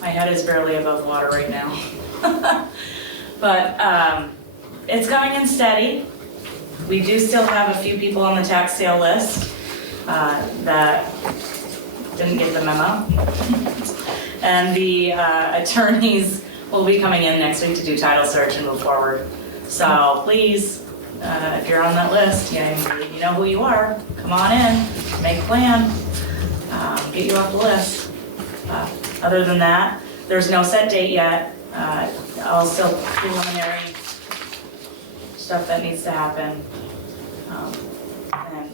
my head is barely above water right now. But, it's going in steady. We do still have a few people on the tax sale list, that didn't get the memo. And the, attorneys will be coming in next week to do title search and move forward. So please, if you're on that list, you know who you are, come on in, make a plan, get you off the list. Other than that, there's no set date yet, all still preliminary stuff that needs to happen. And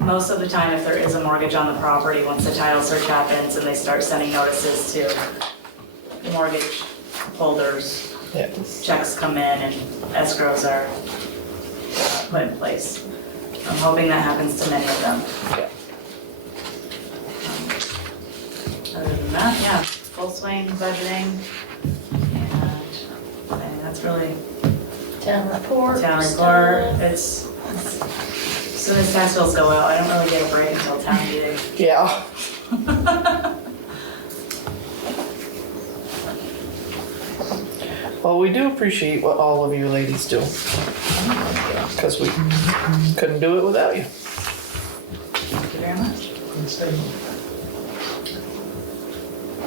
most of the time, if there is a mortgage on the property, once the title search happens and they start sending notices to mortgage holders, Yeah. checks come in and escrows are put in place. I'm hoping that happens to many of them. Yeah. Other than that, yeah, full swing budgeting, and that's really Town report. town report. It's as soon as tax bills go out, I don't really get a break until town meeting. Yeah. Well, we do appreciate what all of you ladies do. Because we couldn't do it without you. Thank you very much.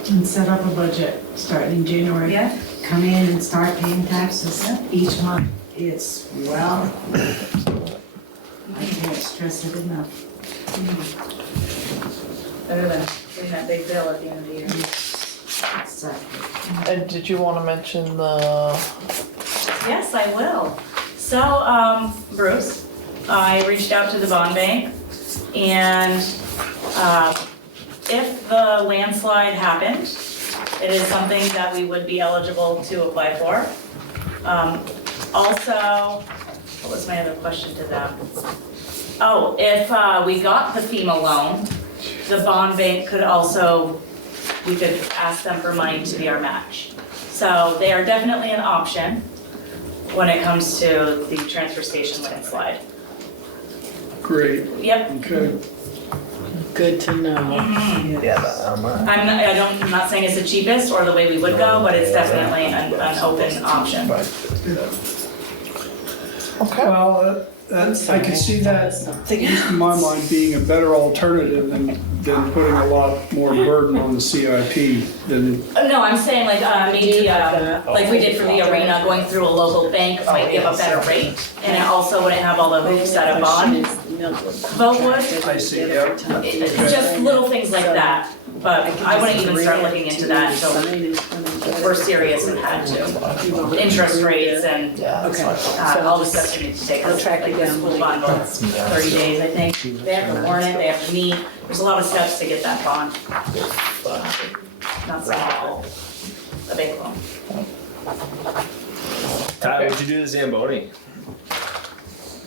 And set up a budget starting in January. Yeah. Come in and start paying taxes each month. It's, well, I can't stress it enough. Better than getting that big bill at the end of the year. Exactly. And did you want to mention the, Yes, I will. So, Bruce, I reached out to the bond bank, and if the landslide happened, it is something that we would be eligible to apply for. Also, what was my other question to them? Oh, if we got the FEMA loan, the bond bank could also, we could ask them for money to be our match. So they are definitely an option when it comes to the transfer station landslide. Great, Yep. okay. Good to know. Yeah, but I'm not saying it's the cheapest or the way we would go, but it's definitely an open option. Well, I can see that, at least in my mind, being a better alternative than putting a lot more burden on the CIP than, No, I'm saying like maybe like we did for the arena, going through a local bank might give a better rate. And it also wouldn't have all the hoops that a bond vote would. I see, yeah. It's just little things like that. But I wouldn't even start looking into that until we're serious and had to. Interest rates and all the steps we need to take. I'll track it Like the down. school bond, it's 30 days, I think. They have to warn it, they have to meet. There's a lot of steps to get that bond. Not small, a big loan. Ty, what'd you do to Zamboni?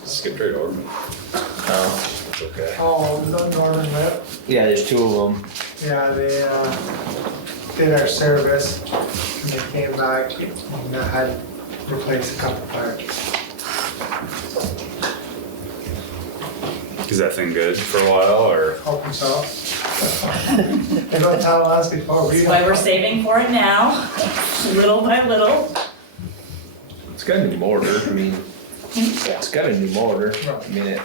Skipped right over me. Oh. It's okay. Oh, Northern Lip, Yeah, there's two of them. yeah, they did our service and they came back and I had replaced a couple parts. Is that thing good for a while, or? Hoping so. They don't tell us before we. That's why we're saving for it now, little by little. It's got a new motor, I mean, it's got a new motor, I mean,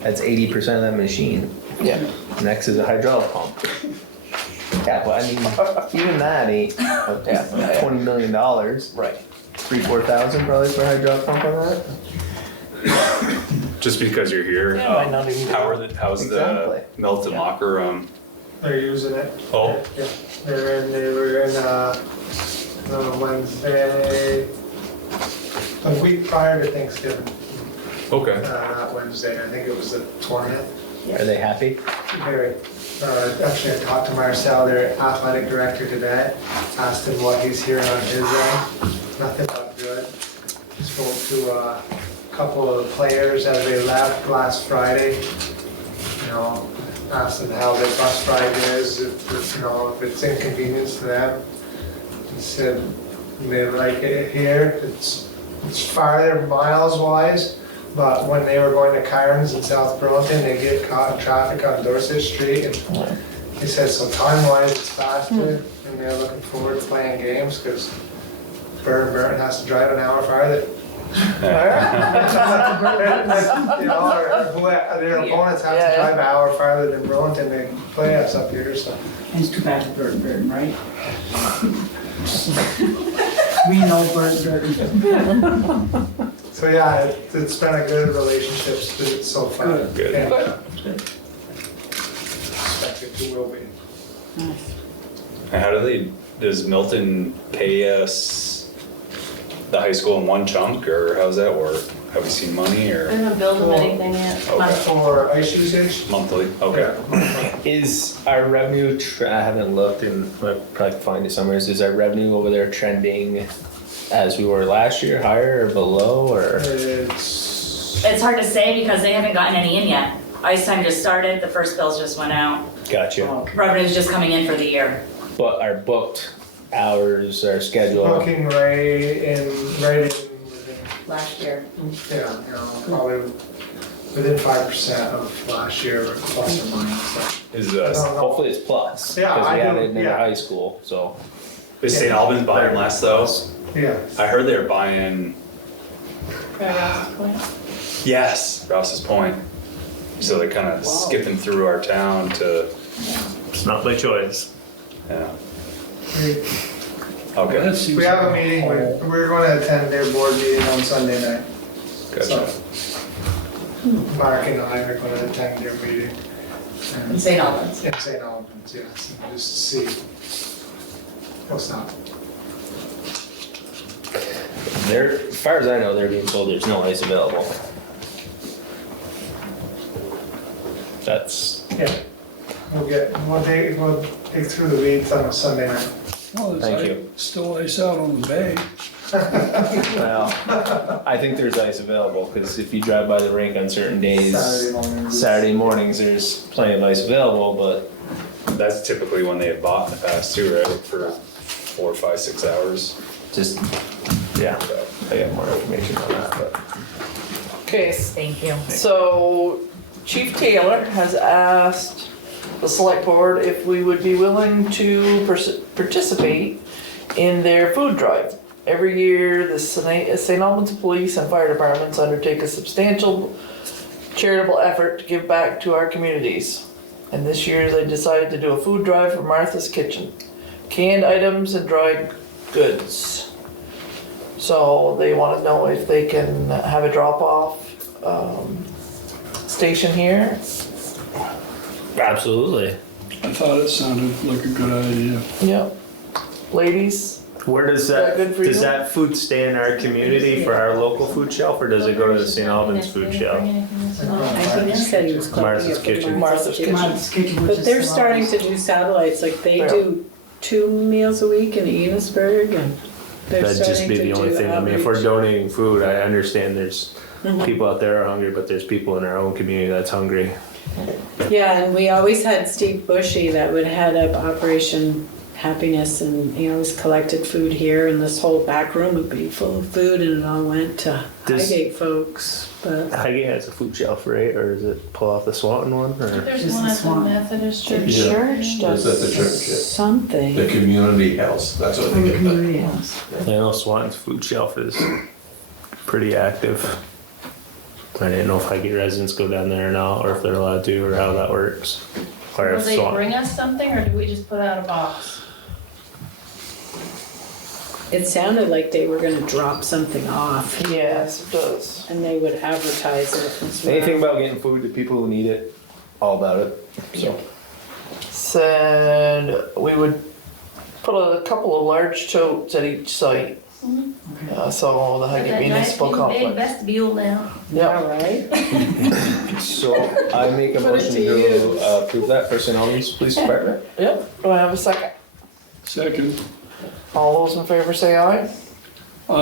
that's 80% of that machine. Yeah. Next is a hydraulic pump. Yeah, but I mean, even that ain't, $20 million. Right. 3,000-4,000 probably for a hydraulic pump on that? Just because you're here, Yeah, might not even. how's Exactly. the melted locker room? They're using it. Oh, Yeah, they were in, on Wednesday, a week prior to Thanksgiving, okay. not Wednesday, I think it was the 20th. Are they happy? Very. Actually, I talked to Marcel, their athletic director today, asked him what he's hearing on his end. Nothing but good. Spoke to a couple of the players as they left last Friday. You know, asked them how their bus ride is, if it's, you know, if it's inconvenience to them. He said they like it here. It's farther miles wise. But when they were going to Cairns in South Burlington, they get caught in traffic on Dorset Street. And he said, so time-wise, it's faster, and they're looking forward to playing games because Burton has to drive an hour farther. You know, or their opponents have to drive an hour farther than Burlington to play us up here, so. It's too bad for Burton, right? We know Burton. So yeah, it's been a good relationship so far. Good. And, expect it to will be. And how does Milton pay us the high school in one chunk, or how's that work? Have we seen money, I or haven't billed them anything yet. Okay. For ice usage? monthly? Okay. Is our revenue, I haven't looked and I'll probably find it somewhere, is our revenue over there trending as we were last year, higher or below, or? It's hard to say because they haven't gotten any in yet. Ice time just started, the first bills just went out. Gotcha. Revenue's just coming in for the year. But our booked hours, our schedule, Booking right in within, Last year. yeah, you know, probably within 5% of last year, plus or minus. So. Is I don't know. hopefully it's plus, Yeah, because I we do, added another yeah. high school, so. is St. Albans buying less though? Yeah. I heard they were buying. Yes, Rouse's Point. So they're kind of skipping through our town to. It's not by choice. Yeah. We Okay. have a meeting, we're going to attend their board meeting on Sunday night. Gotcha. Mark and I are going to attend their meeting. In St. Albans. In St. Albans, yes, and just to see what's up. As far as I know, they're being told there's no ice available. That's, Yeah. We'll dig through the weeds on a Sunday night. Well, Thank there's you. still ice out on the bay. Well, I think there's ice available, because if you drive by the rink on certain days, Saturday mornings, there's plenty of ice available, but That's typically when they have bought in the past too, right? For 4, 5, 6 hours. just, yeah, I got more information on that, but. Okay, Thank you. so Chief Taylor has asked the select board if we would be willing to participate in their food drive. Every year, the St. Albans Police and Fire Departments undertake a substantial charitable effort to give back to our communities. And this year, they decided to do a food drive for Martha's Kitchen. Canned items and dried goods. So they want to know if they can have a drop-off station here. Absolutely. I thought it sounded like a good idea. Yep. Ladies, Where does Is that good for you? does that food stay in our community for our local food shelf, or does it go to the St. Albans food shelf? I think he said he was collecting Martha's it from Kitchen. Martha's Kitchen. Martha's Kitchen, which But is they're still starting ours. to do satellites, like they Yeah. do 2 meals a week in Enosburg, and they're That'd just starting be to the only do thing. I mean, if we're outreach. donating food, I understand there's Mhm. people out there are hungry, but there's people in our own community that's hungry. Yeah, and we always had Steve Bushy that would head up Operation Happiness, and he always collected food here, and this whole back room would be full of food, and it all went to Does- Highgate folks, but. Highgate has a food shelf, right? Or does it pull off the Swanton one? Or There's Just one the at the Swan. Methodist The Church. church That's at the does church, yeah. something. The community house, that's what From they the get. community house. I know Swanton's food shelf is pretty active. I didn't know if Highgate residents go down there or not, or if they're allowed to, or how that works. Or Will if they Swanton. bring us something, or do we just put out a box? It sounded like they were gonna drop something off, Yes, it does. and they would advertise it as well. Anything about getting food to people who need it, all about it. So. Said we would put a couple of large totes at each site. So the Highgate Municipal Complex. vestibule now. Yep. All right. So I make a Put it motion to to use. approve that for St. Albans Police Department. Yep. Do I have a second? Second, All those in favor say aye. I,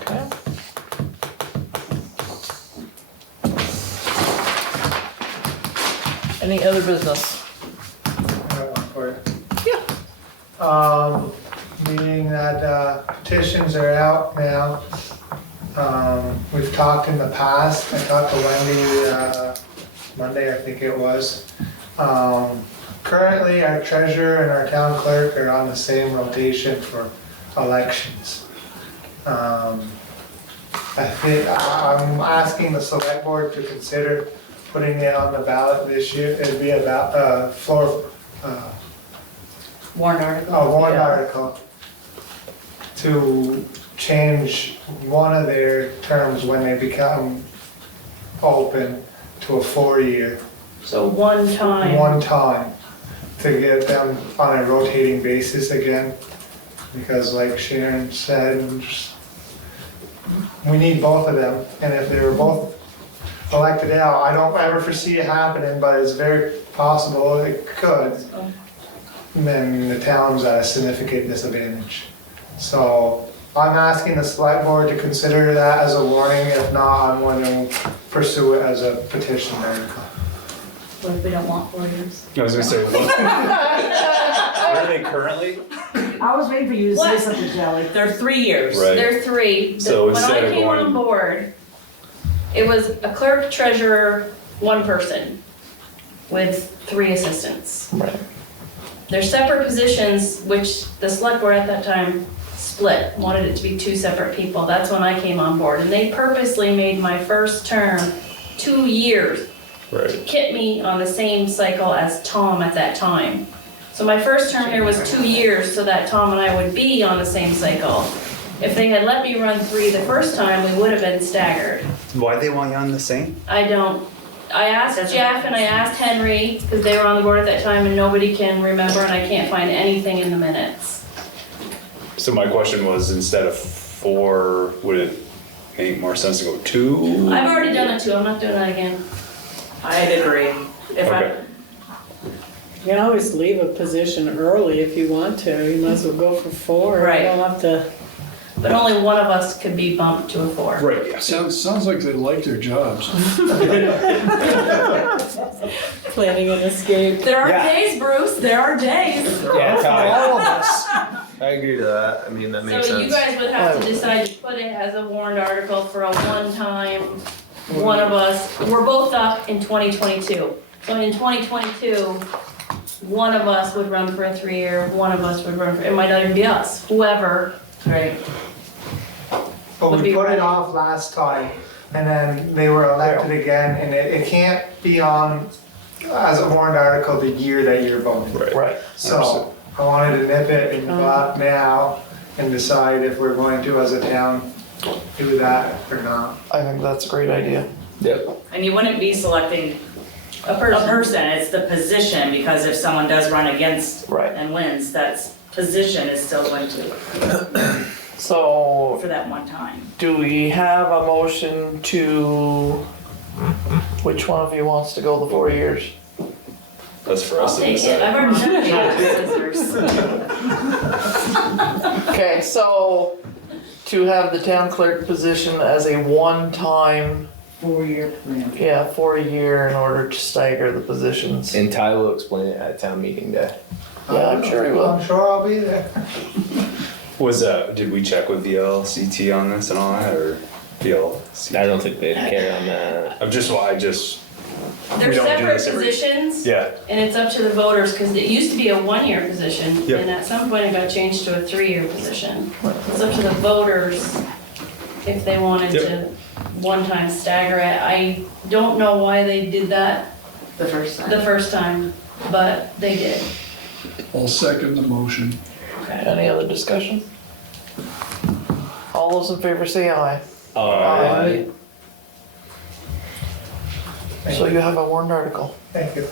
Okay. Any other business? I have one for you. Meaning that petitions are out now. We've talked in the past, I talked to Wendy, Monday, I think it was. Currently, our treasurer and our town clerk are on the same rotation for elections. I think, I'm asking the select board to consider putting it on the ballot this year. It'd be about, floor, Warrant article. a warrant article to change one of their terms when they become open to a 4-year, So one time. one time, to get them on a rotating basis again. Because like Sharon said, we need both of them, and if they were both elected out, I don't ever foresee it happening, but it's very possible it could. Then the town's at a significant disadvantage. So I'm asking the select board to consider that as a warning. If not, I'm going to pursue it as a petition article. What if we don't want 4 years? I was gonna say, what? Where are they currently? I was waiting for you to say What? something, Shelley. They're 3 years. Right. There are 3. So When I instead of came going- on board, it was a clerk, treasurer, 1 person with 3 assistants. Right. They're separate positions, which the select board at that time split, wanted it to be 2 separate people. That's when I came on board. And they purposely made my first term 2 years to Right. kit me on the same cycle as Tom at that time. So my first term here was 2 years so that Tom and I would be on the same cycle. If they had let me run 3 the first time, we would have been staggered. Why they want you on the same? I asked Jeff and I asked Henry, because they were on the board at that time, and nobody can remember, and I can't find anything in the minutes. So my question was, instead of 4, would it make more sense to go 2? I've already done it 2, I'm not doing that again. I'd agree. If I, Okay. You can always leave a position early if you want to, you might as well go for 4. Right. You don't have to but only one of us could be bumped to a 4. Right, yeah. Sounds like they like their jobs. Planning an escape. There are Yeah. days, Bruce, there are days. Yeah, All of us. I agree to that. I mean, that makes So you sense. guys would have to decide to put it as a warrant article for a one-time, one of us, we're both up in 2022. So in 2022, one of us would run for a 3-year, one of us would run for, it might not even be us, whoever. Right. But Would we be put right. it off last time, and then they were elected again, and it can't be on as a warrant article the year that you're voting. Right. So I wanted to nip it in the bud now and decide if we're going to, as a town, do that or not. I think that's a great idea. Yep. And you wouldn't be selecting A a person. person, it's the position, because if someone does run against Right. and wins, that position is still going to, So, for that one time. do we have a motion to, which one of you wants to go the 4 years? That's for I'll us to take it, decide. I've already done it. Okay, so to have the town clerk position as a one-time, 4-year plan. yeah, for a year in order to stagger the positions. And Ty will explain it at town meeting day. Yeah, I'm sure he will. I'm sure I'll be there. Did we check with VLCT on this and all that, or VLCT? I don't think they'd care on that. I just, They're We don't do separate this every- positions. yeah, And it's up to the voters, because it used to be a 1-year position, Yep. and at some point it got changed to a 3-year position. It's up to the voters if they wanted Yep. to one-time stagger it. I don't know why they did that The first time. the first time, but they did. I'll second the motion. Any other discussion? All those in favor say aye. Aye. So you have a warrant article. Thank you.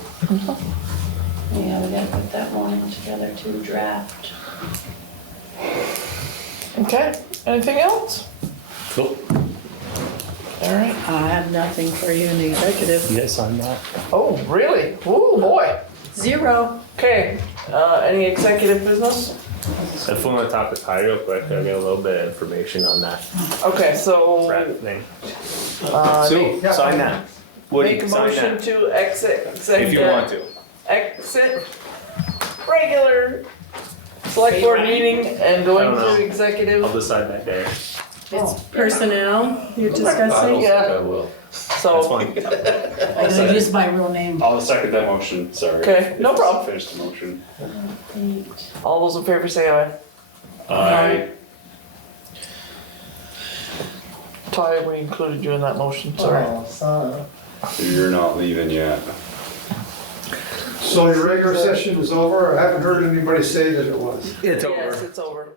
Yeah, we gotta put that one together to draft. Okay, anything else? Cool. All right. I have nothing for you in the executive. You guys signed that? Oh, really? Ooh, boy. 0. Okay, any executive business? I flew on the top of Ty real quick. I got a little bit of information on that Okay, so, rat thing. make- Sign that. Woody, make a sign motion that. to exit, If you want to. exit regular select board meeting and I going don't know. to executive. I'll decide that day. It's personnel you're discussing? Yeah. will. That's So, fine. I gotta use my real name. I'll second that motion, sorry. Okay, no problem. Finish the motion. all those in favor say aye. Aye. Ty, we included you in that motion, sorry. Oh, son. You're not leaving yet. So your regular session is over? I haven't heard anybody say that it was. It's Yes, it's over.